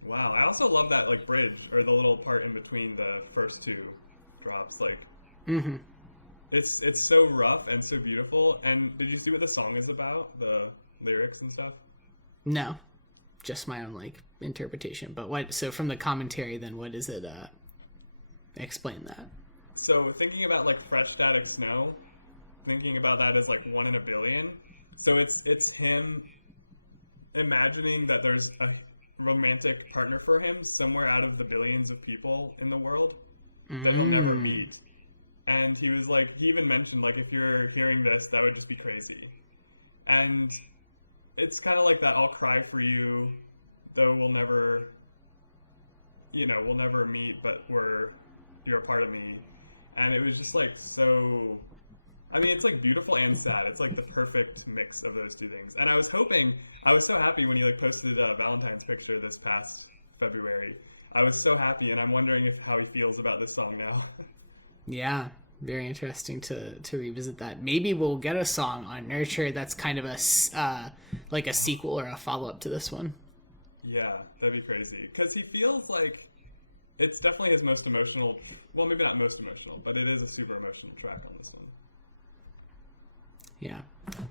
Wow, I also love that like bridge or the little part in between the first two drops. Like, it's so rough and so beautiful. And did you see what the song is about? The lyrics and stuff? No, just my own like interpretation. But what? So from the commentary, then what is it? Explain that. So thinking about like Fresh Static Snow, thinking about that as like 1 in a billion. So it's him imagining that there's a romantic partner for him somewhere out of the billions of people in the world that he'll never meet. And he was like, he even mentioned like, if you're hearing this, that would just be crazy. And it's kind of like that I'll cry for you, though we'll never meet, but you're a part of me. And it was just like so, I mean, it's like beautiful and sad. It's like the perfect mix of those two things. And I was so happy when he like posted a Valentine's picture this past February. I was so happy, and I'm wondering how he feels about this song now. Yeah, very interesting to revisit that. Maybe we'll get a song on Nurture that's kind of a sequel or a follow-up to this one. Yeah, that'd be crazy. Because he feels like it's definitely his most emotional, well, maybe not most emotional, but it is a super emotional track on this one. Yeah.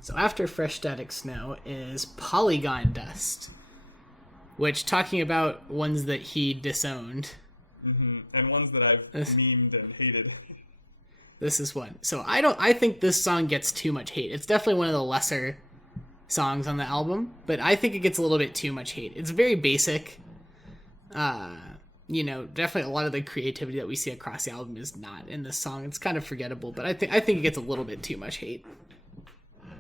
So after Fresh Static Snow is Polygon Dust, which, talking about ones that he disowned. And ones that I've memed and hated. This is one. So I think this song gets too much hate. It's definitely one of the lesser songs on the album, but I think it gets a little bit too much hate. It's very basic. Definitely a lot of the creativity that we see across the album is not in this song. It's kind of forgettable, but I think it gets a little bit too much hate.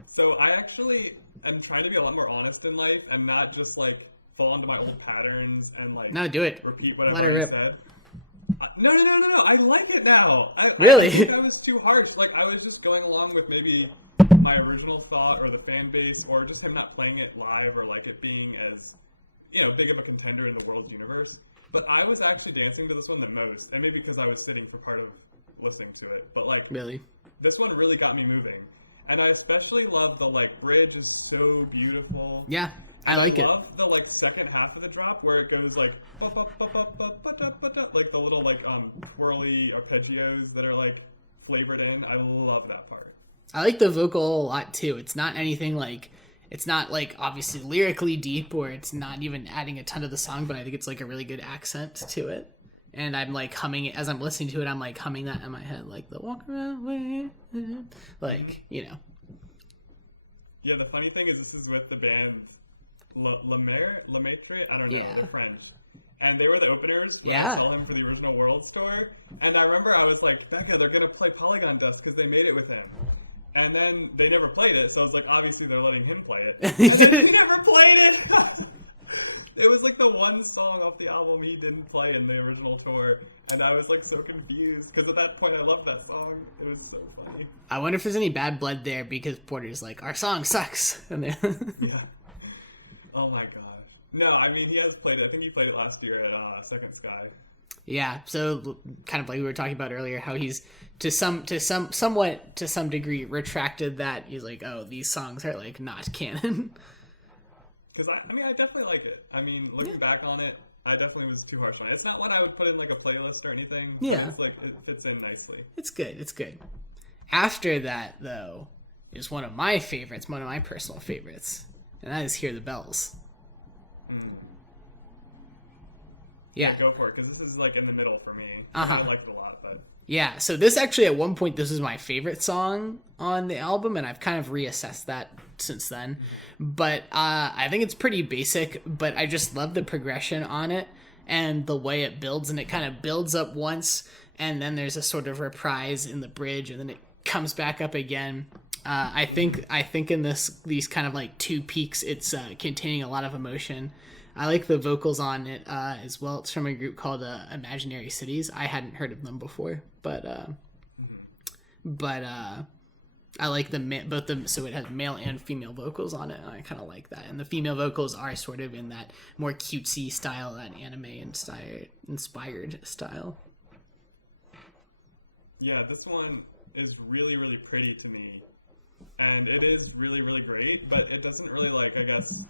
So I actually am trying to be a lot more honest in life and not just like fall into my old patterns and like do it. Repeat what I've already said. No. I like it now. Really? I think I was too harsh. Like I was just going along with maybe my original thought or the fan base or just him not playing it live or like it being as, big of a contender in the world's universe. But I was actually dancing to this one the most, and maybe because I was sitting for part of listening to it. But like, really, this one really got me moving. And I especially love the like bridge is so beautiful. Yeah. And I love the like second half of the drop where it goes like like the little like twirly arpeggios that are like flavored in. I love that part. I like the vocal a lot too. It's not anything like, it's not like obviously lyrically deep, or it's not even adding a ton to the song, but I think it's like a really good accent to it. And I'm like humming it as I'm listening to it. I'm like humming that in my head, like the walk around way, like Yeah, the funny thing is this is with the band Lemaitre. I don't know. Yeah. They're French. And they were the openers when I saw him for the Original Worlds tour. And I remember I was like, Becca, they're going to play Polygon Dust because they made it with him. And then they never played it. So I was like, obviously they're letting him play it. And then he never played it. It was like the one song off the album he didn't play in the original tour. And I was like so confused because at that point I loved that song. It was so funny. I wonder if there's any bad blood there because Porter's like, our song sucks. And then yeah. Oh my gosh. No, I mean, he has played it. I think he played it last year at Second Sky. Yeah, so kind of like we were talking about earlier, how he's somewhat to some degree retracted that. He's like, oh, these songs are like not canon. Because I mean, I definitely like it. I mean, looking back on it, I definitely was too harsh on it. It's not one I would put in like a playlist or anything, but it's like it fits in nicely. It's good. It's good. After that, though, is one of my favorites, one of my personal favorites, and that is "Hear the Bells." Yeah, go for it, because this is like in the middle for me. I mean, I liked it a lot, but yeah. So this actually, at one point, this was my favorite song on the album, and I've kind of reassessed that since then. But I think it's pretty basic, but I just love the progression on it and the way it builds, and it kind of builds up once, and then there's a sort of reprise in the bridge, and then it comes back up again. I think in these kind of like two peaks, it's containing a lot of emotion. I like the vocals on it as well. It's from a group called Imaginary Cities. I hadn't heard of them before, but I like both them. So it has male and female vocals on it, and I kind of like that. And the female vocals are sort of in that more cutesy style, that anime inspired style. Yeah, this one is really, really pretty to me, and it is really, really great. But it doesn't really like, I guess,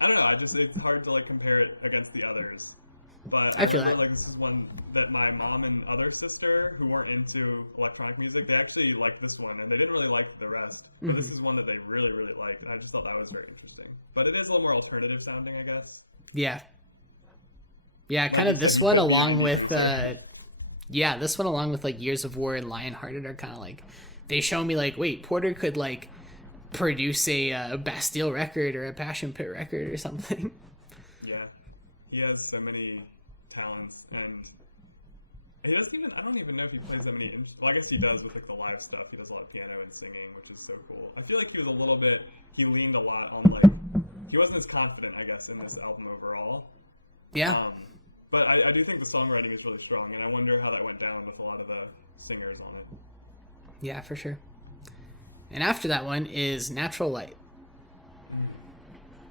I don't know. It's hard to like compare it against the others. But I remember like this is one that my mom and other sister, who weren't into electronic music, they actually liked this one, and they didn't really like the rest. But this is one that they really, really liked, and I just thought that was very interesting. But it is a little more alternative sounding, I guess. Yeah. Yeah, like kind of said, this one along with this one along with like Years of War and Lionhearted are kind of like, they show me like, wait, Porter could like produce a Bastille record or a Passion Pit record or something. Yeah. He has so many talents, and he doesn't even, I don't even know if he plays that many well, I guess he does with like the live stuff. He does a lot of piano and singing, which is so cool. I feel like he leaned a lot on like, he wasn't as confident, I guess, in this album overall. Yeah. But I do think the songwriting is really strong, and I wonder how that went down with a lot of the singers on it. Yeah, for sure. And after that one is Natural Light.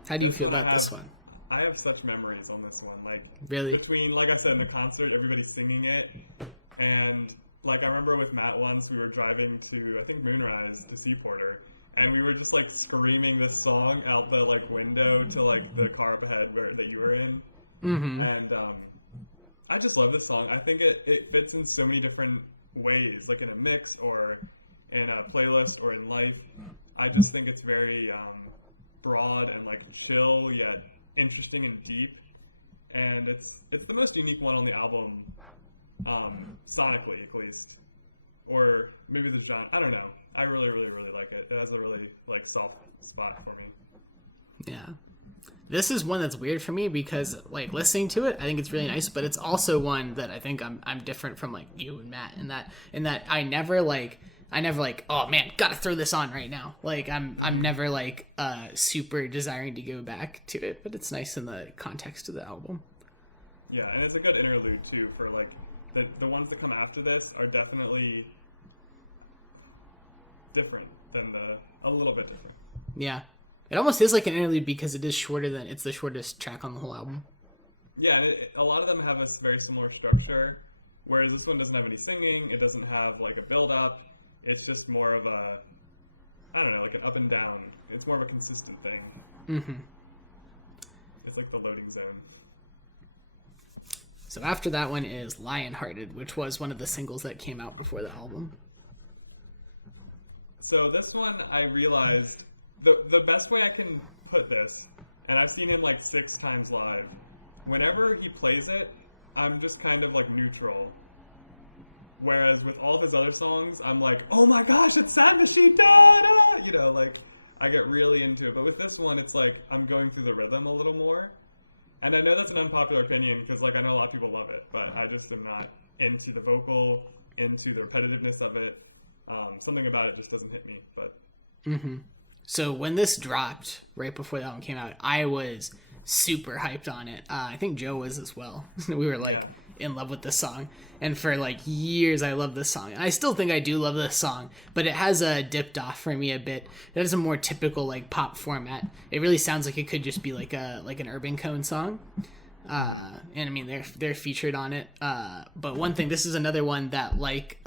How do you feel about this one? I have such memories on this one. Like, really? Between, like I said, in the concert, everybody singing it, and like I remember with Matt once, we were driving to, I think, Moonrise to see Porter, and we were just like screaming this song out the like window to like the car up ahead that you were in. And I just love this song. I think it fits in so many different ways, like in a mix or in a playlist or in life. I just think it's very broad and like chill yet interesting and deep, and it's the most unique one on the album, sonically at least, or maybe the genre. I don't know. I really, really, really like it. It has a really like soft spot for me. Yeah. This is one that's weird for me because like listening to it, I think it's really nice, but it's also one that I think I'm different from like you and Matt in that I never like, oh man, gotta throw this on right now. Like I'm never like super desiring to go back to it, but it's nice in the context of the album. Yeah, and it's a good interlude too for like the ones that come after this are definitely different than a little bit different. Yeah. It almost is like an interlude because it is shorter than, it's the shortest track on the whole album. Yeah, and a lot of them have a very similar structure, whereas this one doesn't have any singing, it doesn't have like a build-up, it's just more of a, I don't know, like an up and down. It's more of a consistent thing. It's like the loading zone. So after that one is Lionhearted, which was one of the singles that came out before the album. So this one, I realized, the best way I can put this, and I've seen him like 6 times live, whenever he plays it, I'm just kind of like neutral. Whereas with all of his other songs, I'm like, oh my gosh, it's Sad Machine, da-da! You know, like, I get really into it. But with this one, it's like, I'm going through the rhythm a little more. And I know that's an unpopular opinion, because like, I know a lot of people love it, but I just am not into the vocal, into the repetitiveness of it. Something about it just doesn't hit me, but... So when this dropped, right before the album came out, I was super hyped on it. I think Joe was as well. We were like in love with this song. And for like years, I loved this song. And I still think I do love this song, but it has dipped off for me a bit. It has a more typical like pop format. It really sounds like it could just be like an Urban Cone song. And I mean they're featured on it. But one thing, this is another one that like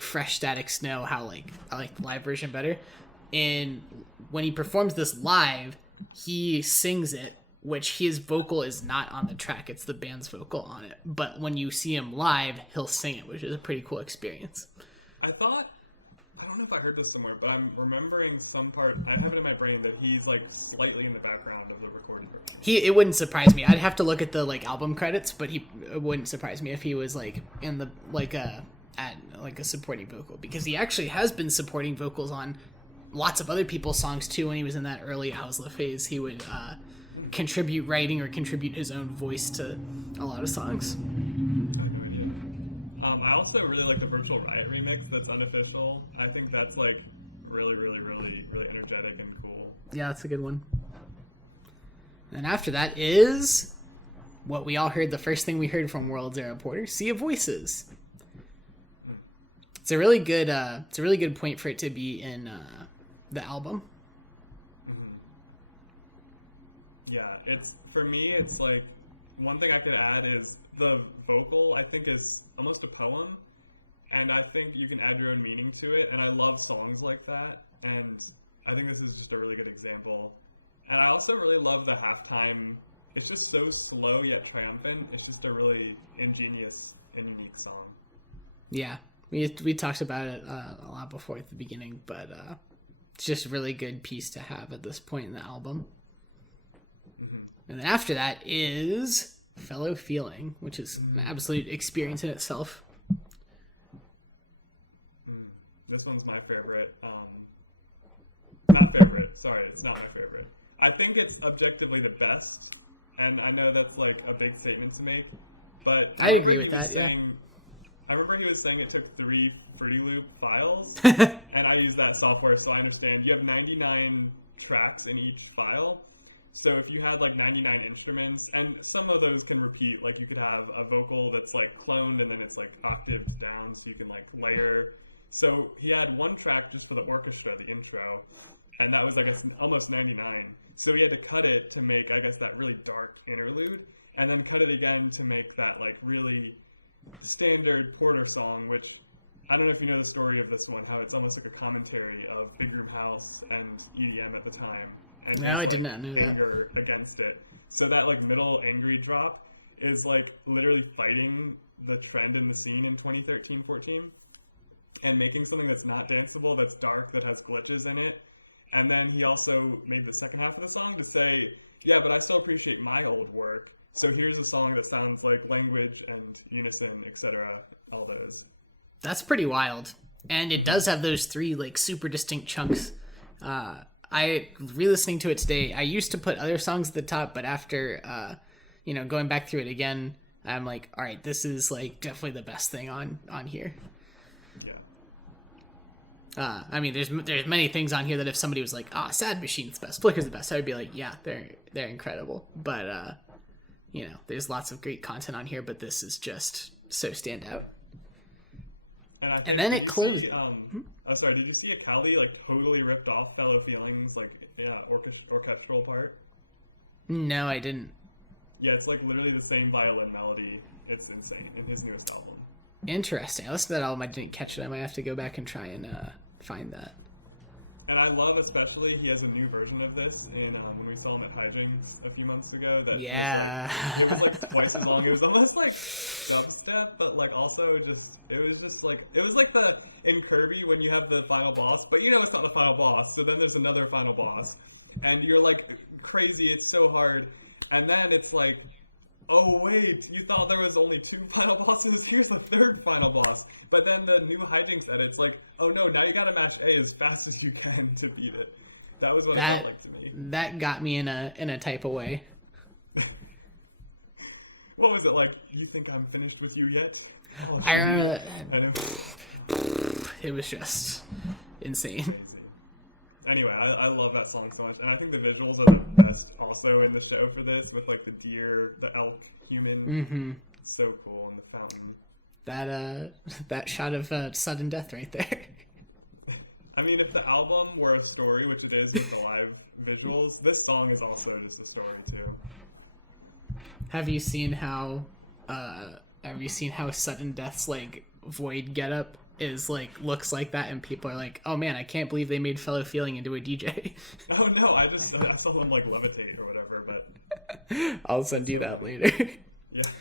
Fresh Static Snow, how I like the live version better. And when he performs this live, he sings it, which his vocal is not on the track. It's the band's vocal on it. But when you see him live, he'll sing it, which is a pretty cool experience. I don't know if I heard this somewhere, but I'm remembering some part, I have it in my brain that he's like slightly in the background of the recorded version. It wouldn't surprise me. I'd have to look at the like album credits, but it wouldn't surprise me if he was like in the a supporting vocal, because he actually has been supporting vocals on lots of other people's songs too. When he was in that early Ausla phase, he would contribute writing or contribute his own voice to a lot of songs. I had no idea. I also really like the Virtual Riot remix that's unofficial. I think that's like really, really, really, really energetic and cool. Yeah, that's a good one. And after that is what we all heard, the first thing we heard from World's Era Porter, Sea of Voices. It's a really good point for it to be in the album. Yeah, for me it's like, one thing I could add is the vocal, I think, is almost a poem, and I think you can add your own meaning to it, and I love songs like that, and I think this is just a really good example. And I also really love the halftime. It's just so slow yet triumphant. It's just a really ingenious and unique song. Yeah, we talked about it a lot before at the beginning, but it's just a really good piece to have at this point in the album. And then after that is Fellow Feeling, which is an absolute experience in itself. This one's my favorite. Not favorite. Sorry, it's not my favorite. I think it's objectively the best, and I know that's like a big statement to make, but I remember he was saying it took 3 Fruity Loop files, and I use that software, so I understand. You have 99 tracks in each file. So if you had like 99 instruments, and some of those can repeat, like you could have a vocal that's like cloned and then it's like octaved down, so you can like layer. So he had one track just for the orchestra, the intro, and that was, I guess, almost 99. So he had to cut it to make, I guess, that really dark interlude, and then cut it again to make that like really standard Porter song, which I don't know if you know the story of this one, how it's almost like a commentary of Big Room House and EDM at the time, and his like anger against it. So that like middle angry drop is like literally fighting the trend in the scene in 2013-14 and making something that's not danceable, that's dark, that has glitches in it. And then he also made the second half of the song to say, yeah, but I still appreciate my old work, so here's a song that sounds like Language and Unison, etc., all those. That's pretty wild. And it does have those 3 like super distinct chunks. I re-listening to it today, I used to put other songs at the top, but after going back through it again, I'm like, all right, this is like definitely the best thing on here. Yeah. I mean, there's many things on here that if somebody was like, Sad Machine's the best, Flicker's the best, I would be like, yeah, they're incredible. But there's lots of great content on here, but this is just so standout. And I think, did you see Akali like totally ripped off Fellow Feelings, like orchestral part? No, I didn't. Yeah, it's like literally the same violin melody. It's insane in his newest album. Interesting. I listened to that album. I didn't catch it. I might have to go back and try and find that. And I love, especially, he has a new version of this in when we saw him at Hijinks a few months ago. That was like twice as long. It was almost like dubstep, but like also it was like the in Kirby when you have the final boss, but it's not the final boss. So then there's another final boss, and you're like crazy. It's so hard, and then it's like, oh wait, you thought there was only 2 final bosses? Here's the 3rd final boss. But then the new Hijinks edit's like, oh no, now you gotta mash A as fast as you can to beat it. That was what it felt like to me. That got me in a type of way. What was it like? You think I'm finished with you yet? I'll show you. And it was like, it was just insane. Crazy. Anyway, I love that song so much, and I think the visuals are the best also in the show for this, with like the deer, the elk, human. It's so cool, and the fountain. That shot of sudden death right there. I mean, if the album were a story, which it is with the live visuals, this song is also just a story too. Have you seen how Sudden Death's like void getup is like looks like that, and people are like, oh man, I can't believe they made Fellow Feeling into a DJ. Oh no, I saw them like levitate or whatever, but I'll send you that funny. Later. Yeah.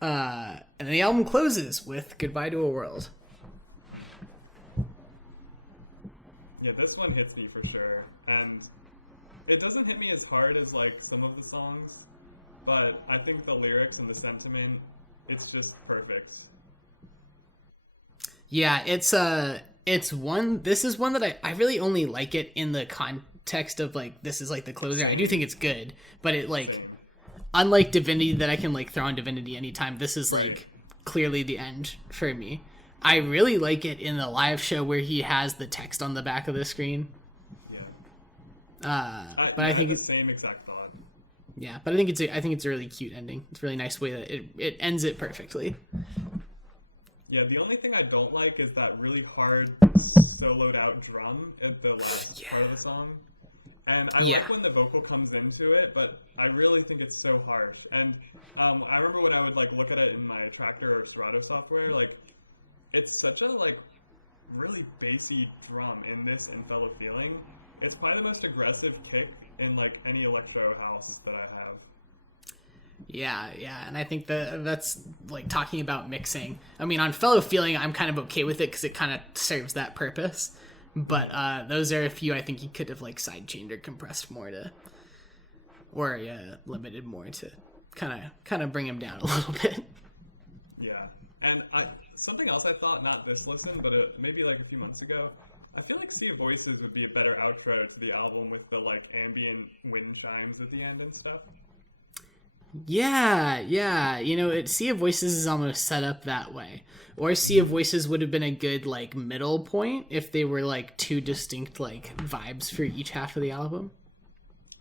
And the album closes with Goodbye to a World. Yeah, this one hits me for sure. And it doesn't hit me as hard as like some of the songs, but I think the lyrics and the sentiment, it's just perfect. Yeah, this is one that I really only like it in the context of like this is like the closer. Same. I do think it's good, but it like Same. Unlike Divinity that I can like throw on Divinity anytime, this is right. like clearly the end for me. I really like it in the live show where he has the text on the back of the screen. Yeah. I had the same exact thought. Yeah, but I think it's a really cute ending. It's a really nice way that it ends it perfectly. Yeah, the only thing I don't like is that really hard soloed out drum at the last part of the song. And I like when the vocal comes into it, but I really think it's so harsh. And I remember when I would like look at it in my Tractor or Serato software, like it's such a like really bassy drum in this and Fellow Feeling. It's probably the most aggressive kick in like any electro house that I have. Yeah, and I think that's like talking about mixing. I mean, on Fellow Feeling, I'm kind of okay with it because it kind of serves that purpose. But those are a few I think he could have like sidechained or compressed more to, or limited more to kind of bring him down a little bit. Yeah, and something else I thought, not this listen, but maybe like a few months ago, I feel like Sea of Voices would be a better outro to the album with the like ambient wind chimes at the end and stuff. Yeah. Sea of Voices is almost set up that way. Or Sea of Voices would have been a good like middle point if they were like two distinct like vibes for each half of the album.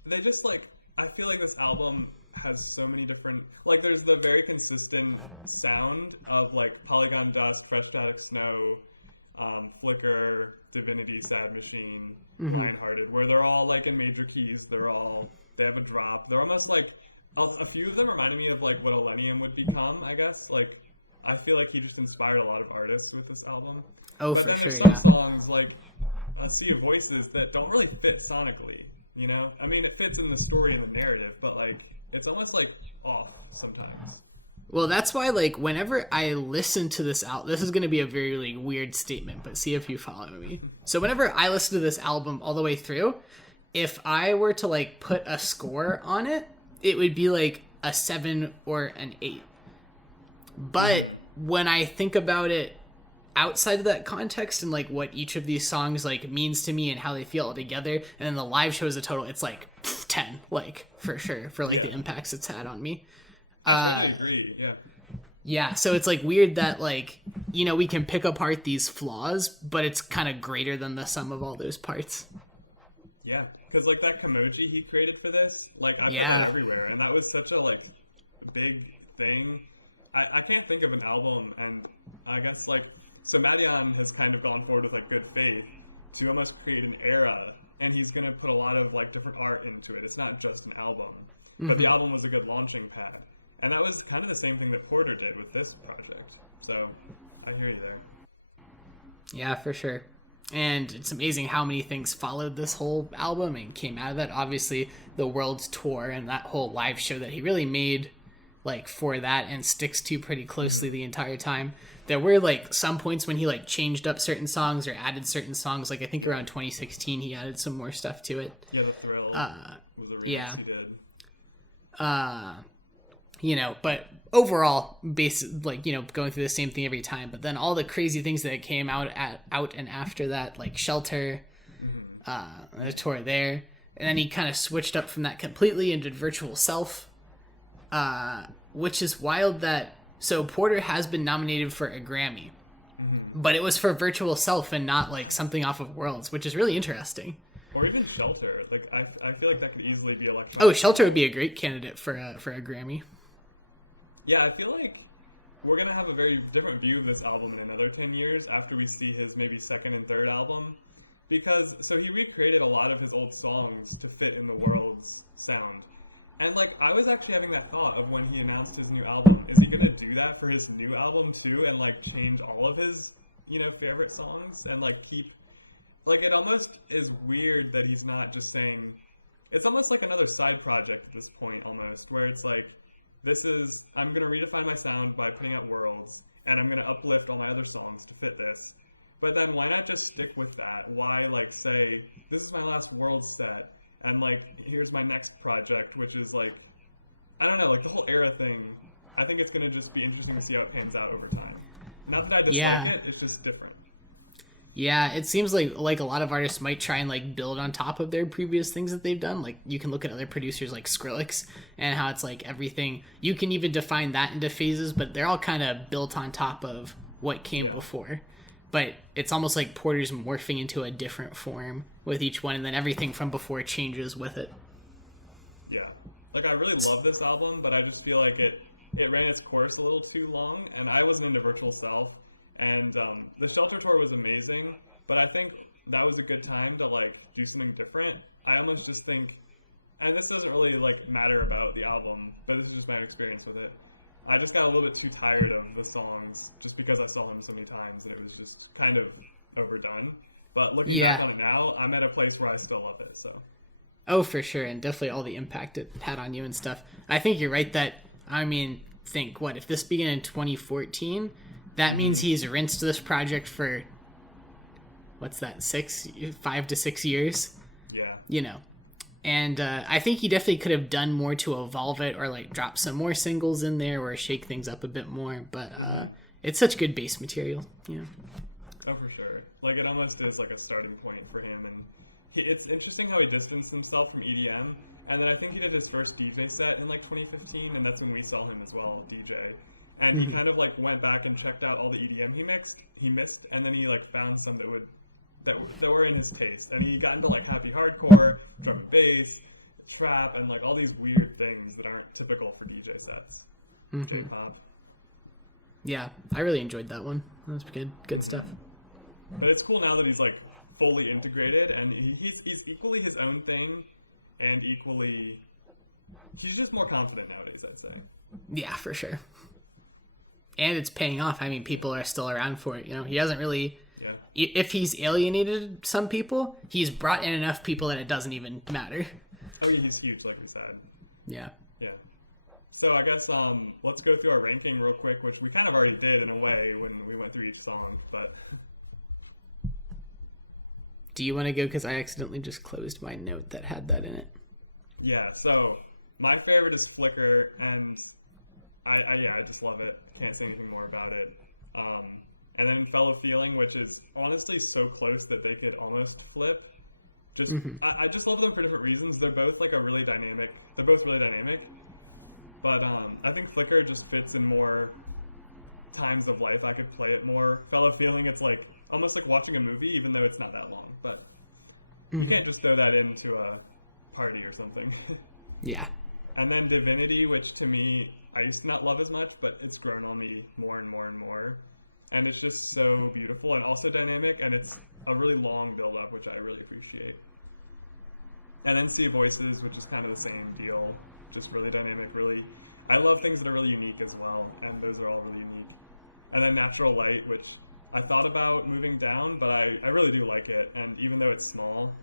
They just like, I feel like this album has so many different, like there's the very consistent sound of like Polygon Dust, Fresh Static Snow, Flicker, Divinity, Sad Machine, Lionhearted, where they're all like in major keys. They have a drop. They're almost like, a few of them reminded me of like what Illenium would become, I guess. Like, I feel like he just inspired a lot of artists with this album. But then there's some songs like A Sea of Voices that don't really fit sonically, you know? I mean, it fits in the story and the narrative, but like it's almost like off sometimes. Well, that's why like whenever I listen to this album, this is going to be a very like, weird statement, but see if you follow me. So whenever I listen to this album all the way through, if I were to like put a score on it, it would be like a 7 or an 8. But when I think about it outside of that context and like what each of these songs like means to me and how they feel all together, and then the live show as a total, it's like 10, like for sure, for like the impacts it's had on me. I totally agree. Yeah, so it's like weird that like, you know, we can pick apart these flaws, but it's kind of greater than the sum of all those parts. Yeah, because like that Kimoji he created for this, like I put that everywhere, and that was such a like big thing. I can't think of an album, and I guess like, so Madian has kind of gone forward with like good faith to almost create an era, and he's going to put a lot of like different art into it. It's not just an album, but the album was a good launching pad. And that was kind of the same thing that Porter did with this project. So I hear you there. Yeah, for sure. And it's amazing how many things followed this whole album and came out of that. Obviously, the World's Tour and that whole live show that he really made like for that and sticks to pretty closely the entire time. There were like some points when he like changed up certain songs or added certain songs. Like I think around 2016 he added some more stuff to it. Yeah, The Thrill was a remix he did. You know, but overall, like, you know, going through the same thing every time. But then all the crazy things that came out and after that, like Shelter, the tour there. And then he kind of switched up from that completely and did Virtual Self, which is wild that... So Porter has been nominated for a Grammy, but it was for Virtual Self and not like something off of Worlds, which is really interesting. Or even Shelter. Like I feel like that could easily be electronic. Oh, Shelter would be a great candidate for a Grammy. Yeah, I feel like we're going to have a very different view of this album in another 10 years after we see his maybe second and third album. Because, so he recreated a lot of his old songs to fit in the World's sound. And like I was actually having that thought of when he announced his new album, is he gonna do that for his new album too and like change all of his, favorite songs and like keep like it almost is weird that he's not just saying it's almost like another side project at this point almost where it's like I'm gonna redefine my sound by putting out Worlds and I'm gonna uplift all my other songs to fit this. But then why not just stick with that? Why like say this is my last Worlds set and like here's my next project, which is like I don't know, like the whole era thing. I think it's gonna just be interesting to see how it pans out over time. Not that I dislike it, it's just different. Yeah, it seems like a lot of artists might try and like build on top of their previous things that they've done. Like you can look at other producers like Skrillex and how it's like everything you can even define that into phases, but they're all kind of built on top of what came before. But it's almost like Porter's morphing into a different form with each one, and then everything from before changes with it. Yeah, like I really love this album, but I just feel like it ran its course a little too long, and I wasn't into Virtual Self. And the Shelter tour was amazing, but I think that was a good time to like do something different. I almost just think, and this doesn't really like matter about the album, but this is just my own experience with it. I just got a little bit too tired of the songs just because I saw him so many times and it was just kind of overdone. But looking back on it now, I'm at a place where I still love it. So, oh, for sure, and definitely all the impact it had on you and stuff. I think you're right that if this began in 2014. That means he's rinsed this project for, what's that, 5 to 6 years? Yeah. And I think he definitely could have done more to evolve it or, like, drop some more singles in there or shake things up a bit more. But it's such good base material, Oh, for sure. Like, it almost is, like, a starting point for him. And it's interesting how he distanced himself from EDM. And then I think he did his first DJ set in, like, 2015, and that's when we saw him as well, DJ. And he kind of like went back and checked out all the EDM he missed, and then he like found some that were in his taste. And he got into like happy hardcore, drum and bass, trap, and like all these weird things that aren't typical for DJ sets. J-pop. Yeah, I really enjoyed that one. That was good stuff. But it's cool now that he's like fully integrated, and he's equally his own thing, and equally he's just more confident nowadays, I'd say. Yeah, for sure. And it's paying off. I mean, people are still around for it. He hasn't really. Yeah. If he's alienated some people, he's brought in enough people that it doesn't even matter. Oh yeah, he's huge, like we said. Yeah. Yeah. So I guess let's go through our ranking real quick, which we kind of already did in a way when we went through each song, but. Do you want to go? Because I accidentally just closed my note that had that in it. Yeah. So my favorite is Flicker, and. I just love it. Can't say anything more about it. And then Fellow Feeling, which is honestly so close that they could almost flip. I just love them for different reasons. They're both like really dynamic. But I think Flicker just fits in more times of life. I could play it more. Fellow Feeling, it's like almost like watching a movie, even though it's not that long. But you can't just throw that into a party or something. Yeah. And then Divinity, which to me, I used to not love as much, but it's grown on me more and more and more. And it's just so beautiful and also dynamic, and it's a really long build-up, which I really appreciate. And then Sea Voices, which is kind of the same deal, just really dynamic, really... I love things that are really unique as well, and those are all really unique. And then Natural Light, which I thought about moving down, but I really do like it, and even though it's small,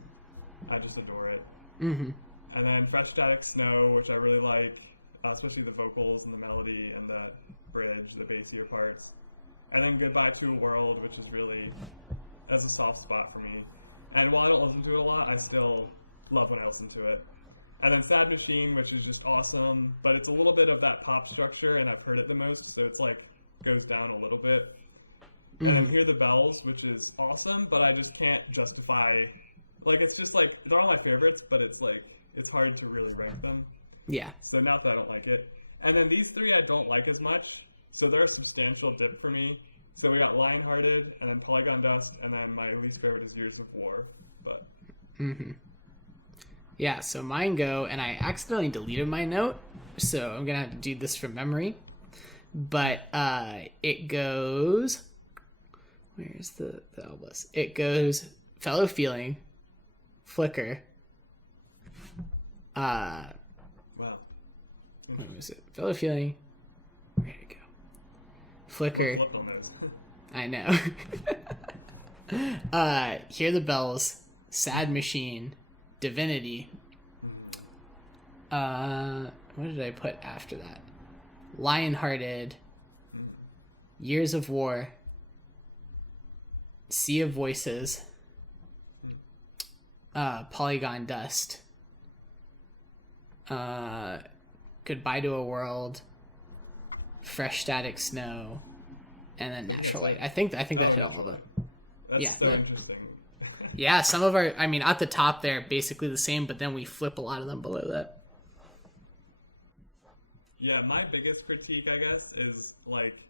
I just adore it. Mm-hmm. And then Fresh Static Snow, which I really like, especially the vocals and the melody and the bridge, the bassier parts. And then Goodbye to a World, which is really, has a soft spot for me. And while I don't listen to it a lot, I still love when I listen to it. And then Sad Machine, which is just awesome, but it's a little bit of that pop structure, and I've heard it the most, so it's like, goes down a little bit. And then Hear the Bells, which is awesome, but I just can't justify, like, it's just like, they're all my favorites, but it's like, it's hard to really rank them. Yeah. So not that I don't like it. And then these three I don't like as much, so they're a substantial dip for me. So we got Lionhearted, and then Polygon Dust, and then my least favorite is Years of War. But yeah, so mine go, and I accidentally deleted my note, so I'm gonna have to do this from memory. But it goes, where's the Elvis? It goes Fellow Feeling, Flicker, Wow. What Interesting. was it? Feel a Feeling. Where'd it go? Flicker. We're flipped on those. I know. Hear the Bells, Sad Machine, Divinity. What did I put after that? Lionhearted, Years of War, Sea of Voices, Polygon Dust, Goodbye to a World, Fresh Static Snow, and then I think that's Natural it. Light. I think Oh, that's Natural Light. That's Yeah. so interesting. Yeah, some of our, I mean, at the top they're basically the same, but then we flip a lot of them below that. Yeah, my biggest critique, I guess, is like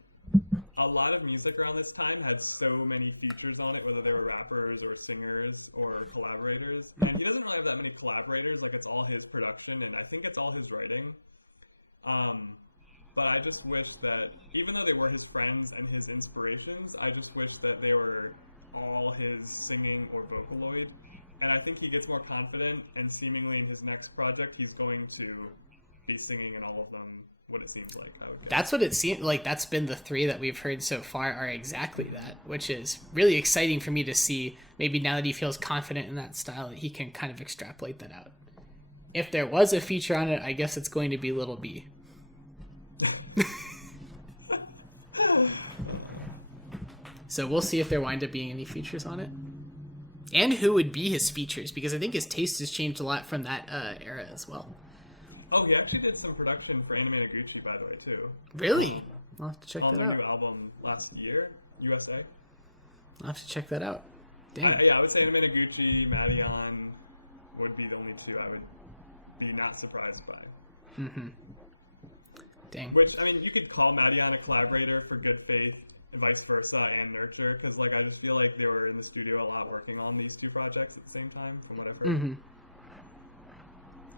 a lot of music around this time had so many features on it, whether they were rappers or singers or collaborators. And he doesn't really have that many collaborators. Like, it's all his production, and I think it's all his writing. But I just wish that, even though they were his friends and his inspirations, I just wish that they were all his singing or Vocaloid. And I think he gets more confident, and seemingly in his next project, he's going to be singing in all of them, what it seems like, I would guess. That's what it seemed like. That's been the three that we've heard so far are exactly that, which is really exciting for me to see. Maybe now that he feels confident in that style, that he can kind of extrapolate that out. If there was a feature on it, I guess it's going to be Little B. So we'll see if there wind up being any features on it. And who would be his features, because I think his taste has changed a lot from that era as well. Oh, he actually did some production for Anime Noguchi, by the way, too. Really? I'll have to check On that their out. new album last year, USA. I'll have to check that out. I would say Anime Noguchi, Madion would be the only two I would be not surprised by. Dang. Which, I mean, you could call Madion a collaborator for Good Faith, vice versa, and Nurture, because, like, I just feel like they were in the studio a lot working on these two projects at the same time, from what I've heard.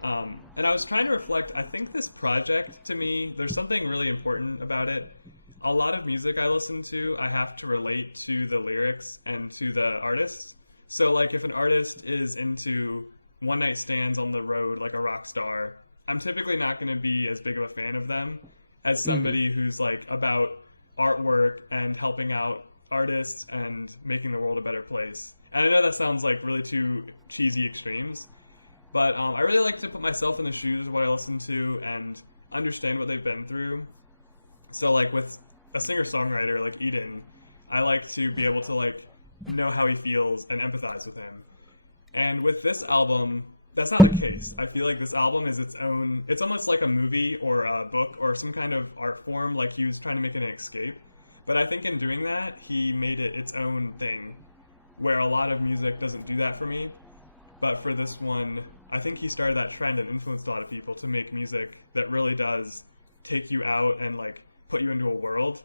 And I was trying to reflect, I think this project, to me, there's something really important about it. A lot of music I listen to, I have to relate to the lyrics and to the artists. So, like, if an artist is into one-night stands on the road, like a rock star, I'm typically not going to be as big of a fan of them as somebody who's, like, about artwork and helping out artists and making the world a better place. And I know that sounds like really two cheesy extremes, but I really like to put myself in the shoes of what I listen to and understand what they've been through. So, like, with a singer-songwriter like Eden, I like to be able to, like, know how he feels and empathize with him. And with this album, that's not the case. I feel like this album is its own, it's almost like a movie or a book or some kind of art form, like he was trying to make it an escape. But I think in doing that, he made it its own thing, where a lot of music doesn't do that for me. But for this one, I think he started that trend and influenced a lot of people to make music that really does take you out and, like, put you into a world.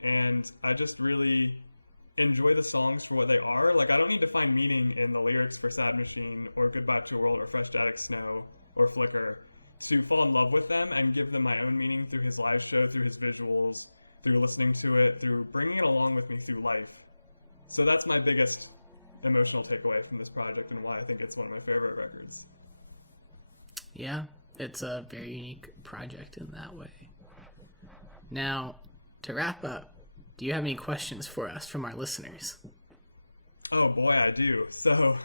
And I just really enjoy the songs for what they are. Like, I don't need to find meaning in the lyrics for Sad Machine or Goodbye to a World or Fresh Static Snow or Flicker to fall in love with them and give them my own meaning through his live show, through his visuals, through listening to it, through bringing it along with me through life. So that's my biggest emotional takeaway from this project and why I think it's one of my favorite records. Yeah, it's a very unique project in that way. Now, to wrap up, do you have any questions for us from our listeners? Oh boy, I do. So,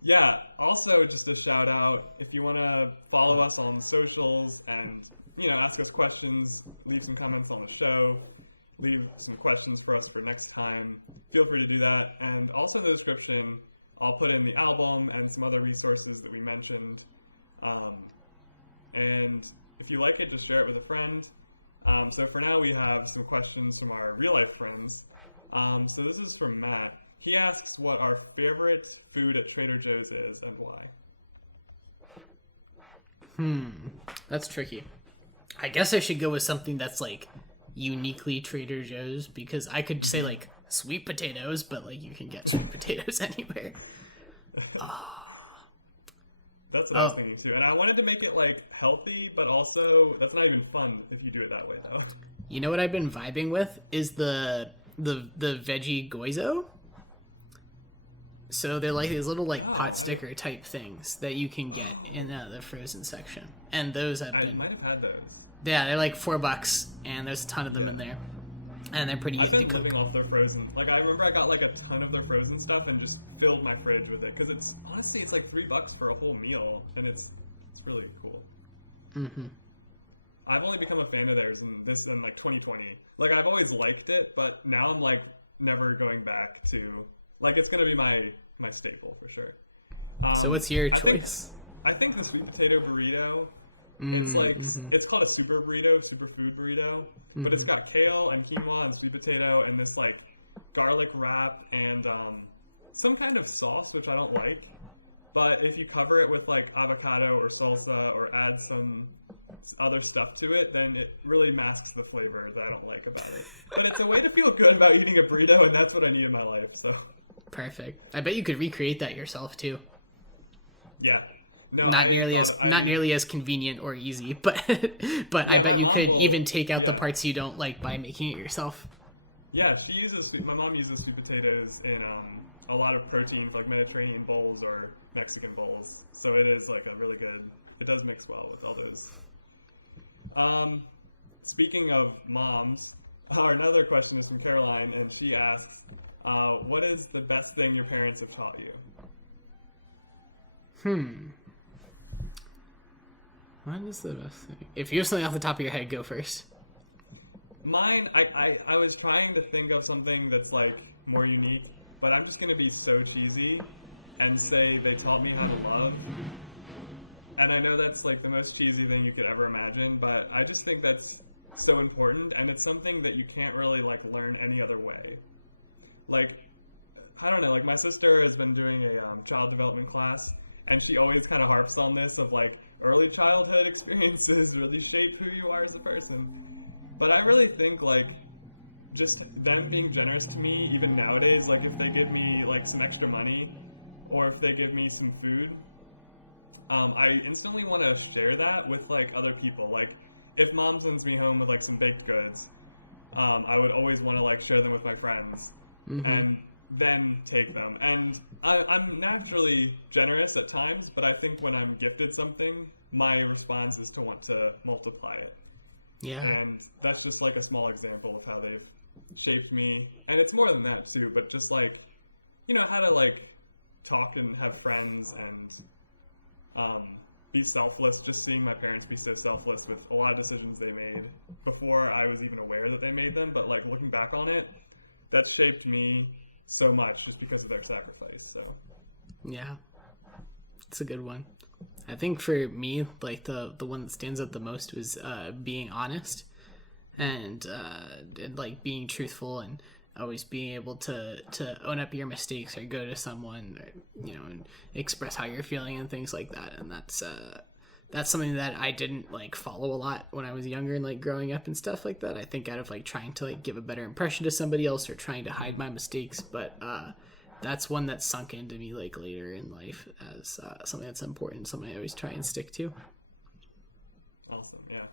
yeah, also just a shout out, if you want to follow us on socials and, you know, ask us questions, leave some comments on the show, leave some questions for us for next time, feel free to do that. And also in the description, I'll put in the album and some other resources that we mentioned. And if you like it, just share it with a friend. So for now, we have some questions from our real-life friends. So this is from Matt. He asks what our favorite food at Trader Joe's is and why. That's tricky. I guess I should go with something that's, like, uniquely Trader Joe's, because I could say, like, sweet potatoes, but, like, you can get sweet potatoes anywhere. That's what I was thinking too. And I wanted to make it, like, healthy, but also that's not even fun if you do it that way, though. You know what I've been vibing with is the veggie goizo. So they're like these little like Oh, pot sticker type things that you can get in the frozen section, and those I might have had those. yeah, they're like $4, and there's a ton of them in Yeah. there, and they're pretty. I've easy been to living off their frozen. Like I remember, I got like a ton of their frozen stuff and just filled my fridge with it because it's honestly it's like $3 for a whole meal, and it's really cool. Mm-hmm. I've only become a fan of theirs in like 2020. Like I've always liked it, but now I'm like never going back to like it's gonna be my staple for sure. So what's your choice? I think the sweet potato burrito. It's like it's called a super burrito, superfood burrito, but it's got kale and quinoa and sweet potato and this like garlic wrap and some kind of sauce which I don't like. But if you cover it with like avocado or salsa or add some other stuff to it, then it really masks the flavor that I don't like about it. But it's a way to feel good about eating a burrito, and that's what I need in my life. So perfect. I bet you could recreate that yourself too. Yeah. No, not nearly as convenient or easy, but yeah, my mom will even take out the parts you don't like by making it yourself. Yeah, my mom uses sweet potatoes in a lot of protein for like Mediterranean bowls or Mexican bowls. So it is like a really good. It does mix well with all those. Speaking of moms, another question is from Caroline, and she asks, "What is the best thing your parents have taught you?" What is the best thing? If you have something off the top of your head, go first. Mine, I was trying to think of something that's like more unique, but I'm just gonna be so cheesy and say they taught me how to love. And I know that's like the most cheesy thing you could ever imagine, but I just think that's so important, and it's something that you can't really like learn any other way. Like, I don't know, like my sister has been doing a child development class, and she always kind of harps on this of like early childhood experiences really shape who you are as a person. But I really think like just them being generous to me, even nowadays, like if they give me like some extra money or if they give me some food, I instantly want to share that with like other people. Like if mom sends me home with like some baked goods, I would always want to like share them with my friends and then take them. And I'm naturally generous at times, but I think when I'm gifted something, my response is to want to multiply it. Yeah. And that's just like a small example of how they've shaped me. And it's more than that too, but just like, you know, how to like talk and have friends and be selfless. Just seeing my parents be so selfless with a lot of decisions they made before I was even aware that they made them. But like looking back on it, that shaped me so much just because of their sacrifice. So yeah, it's a good one. I think for me, like the one that stands out the most was being honest and like being truthful and always being able to own up your mistakes or go to someone, or, you know, and express how you're feeling and things like that. And that's something that I didn't like follow a lot when I was younger and like growing up and stuff like that. I think out of like trying to like give a better impression to somebody else or trying to hide my mistakes, but that's one that sunk into me like later in life as something that's important, something I always try and stick to. Awesome, yeah.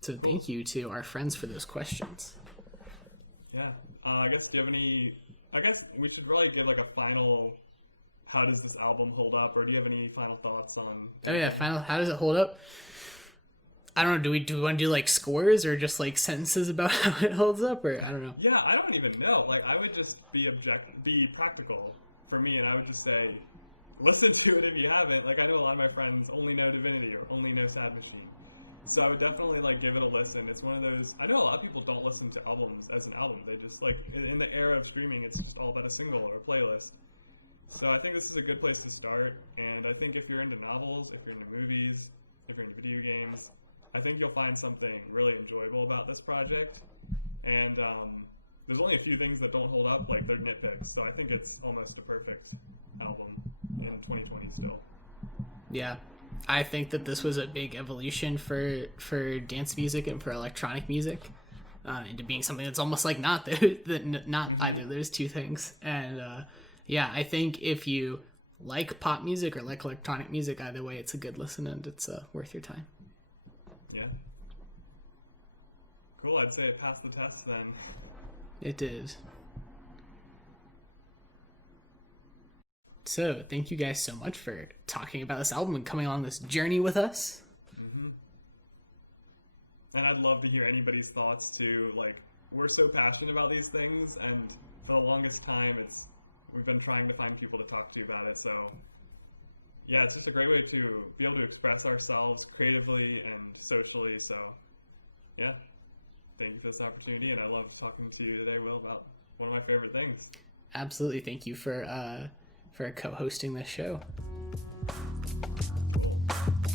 So cool. Thank you to our friends for those questions. Yeah. I guess, do you have any... I guess we should really give like a final... How does this album hold up? Or do you have any final thoughts on anything? How does it hold up? I don't know. Do we want to do like scores or just like sentences about how it holds up, or I don't know. Yeah, I don't even know. Like I would just be practical for me, and I would just say, listen to it if you haven't. Like I know a lot of my friends only know Divinity or only know Sad Machine, so I would definitely like give it a listen. It's one of those. I know a lot of people don't listen to albums as an album. They just like in the era of streaming, it's just all about a single or a playlist. So I think this is a good place to start, and I think if you're into novels, if you're into movies, if you're into video games, I think you'll find something really enjoyable about this project. And there's only a few things that don't hold up, like they're nitpicks. So I think it's almost a perfect album in 2020 still. Yeah, I think that this was a big evolution for dance music and for electronic music into being something that's almost like not either of those two things. And yeah, I think if you like pop music or like electronic music, either way, it's a good listen and it's worth your time. Yeah. Cool. I'd say it passed the test then. It did. So thank you guys so much for talking about this album and coming along this journey with us. Mm-hmm. And I'd love to hear anybody's thoughts too. Like, we're so passionate about these things, and for the longest time, we've been trying to find people to talk to about it. So, yeah, it's just a great way to be able to express ourselves creatively and socially. So, yeah, thank you for this opportunity, and I love talking to you today, Will, about one of my favorite things. Absolutely, thank you for co-hosting this show. Cool.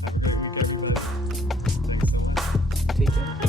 Have a great week, everybody. Thanks so much. Take care.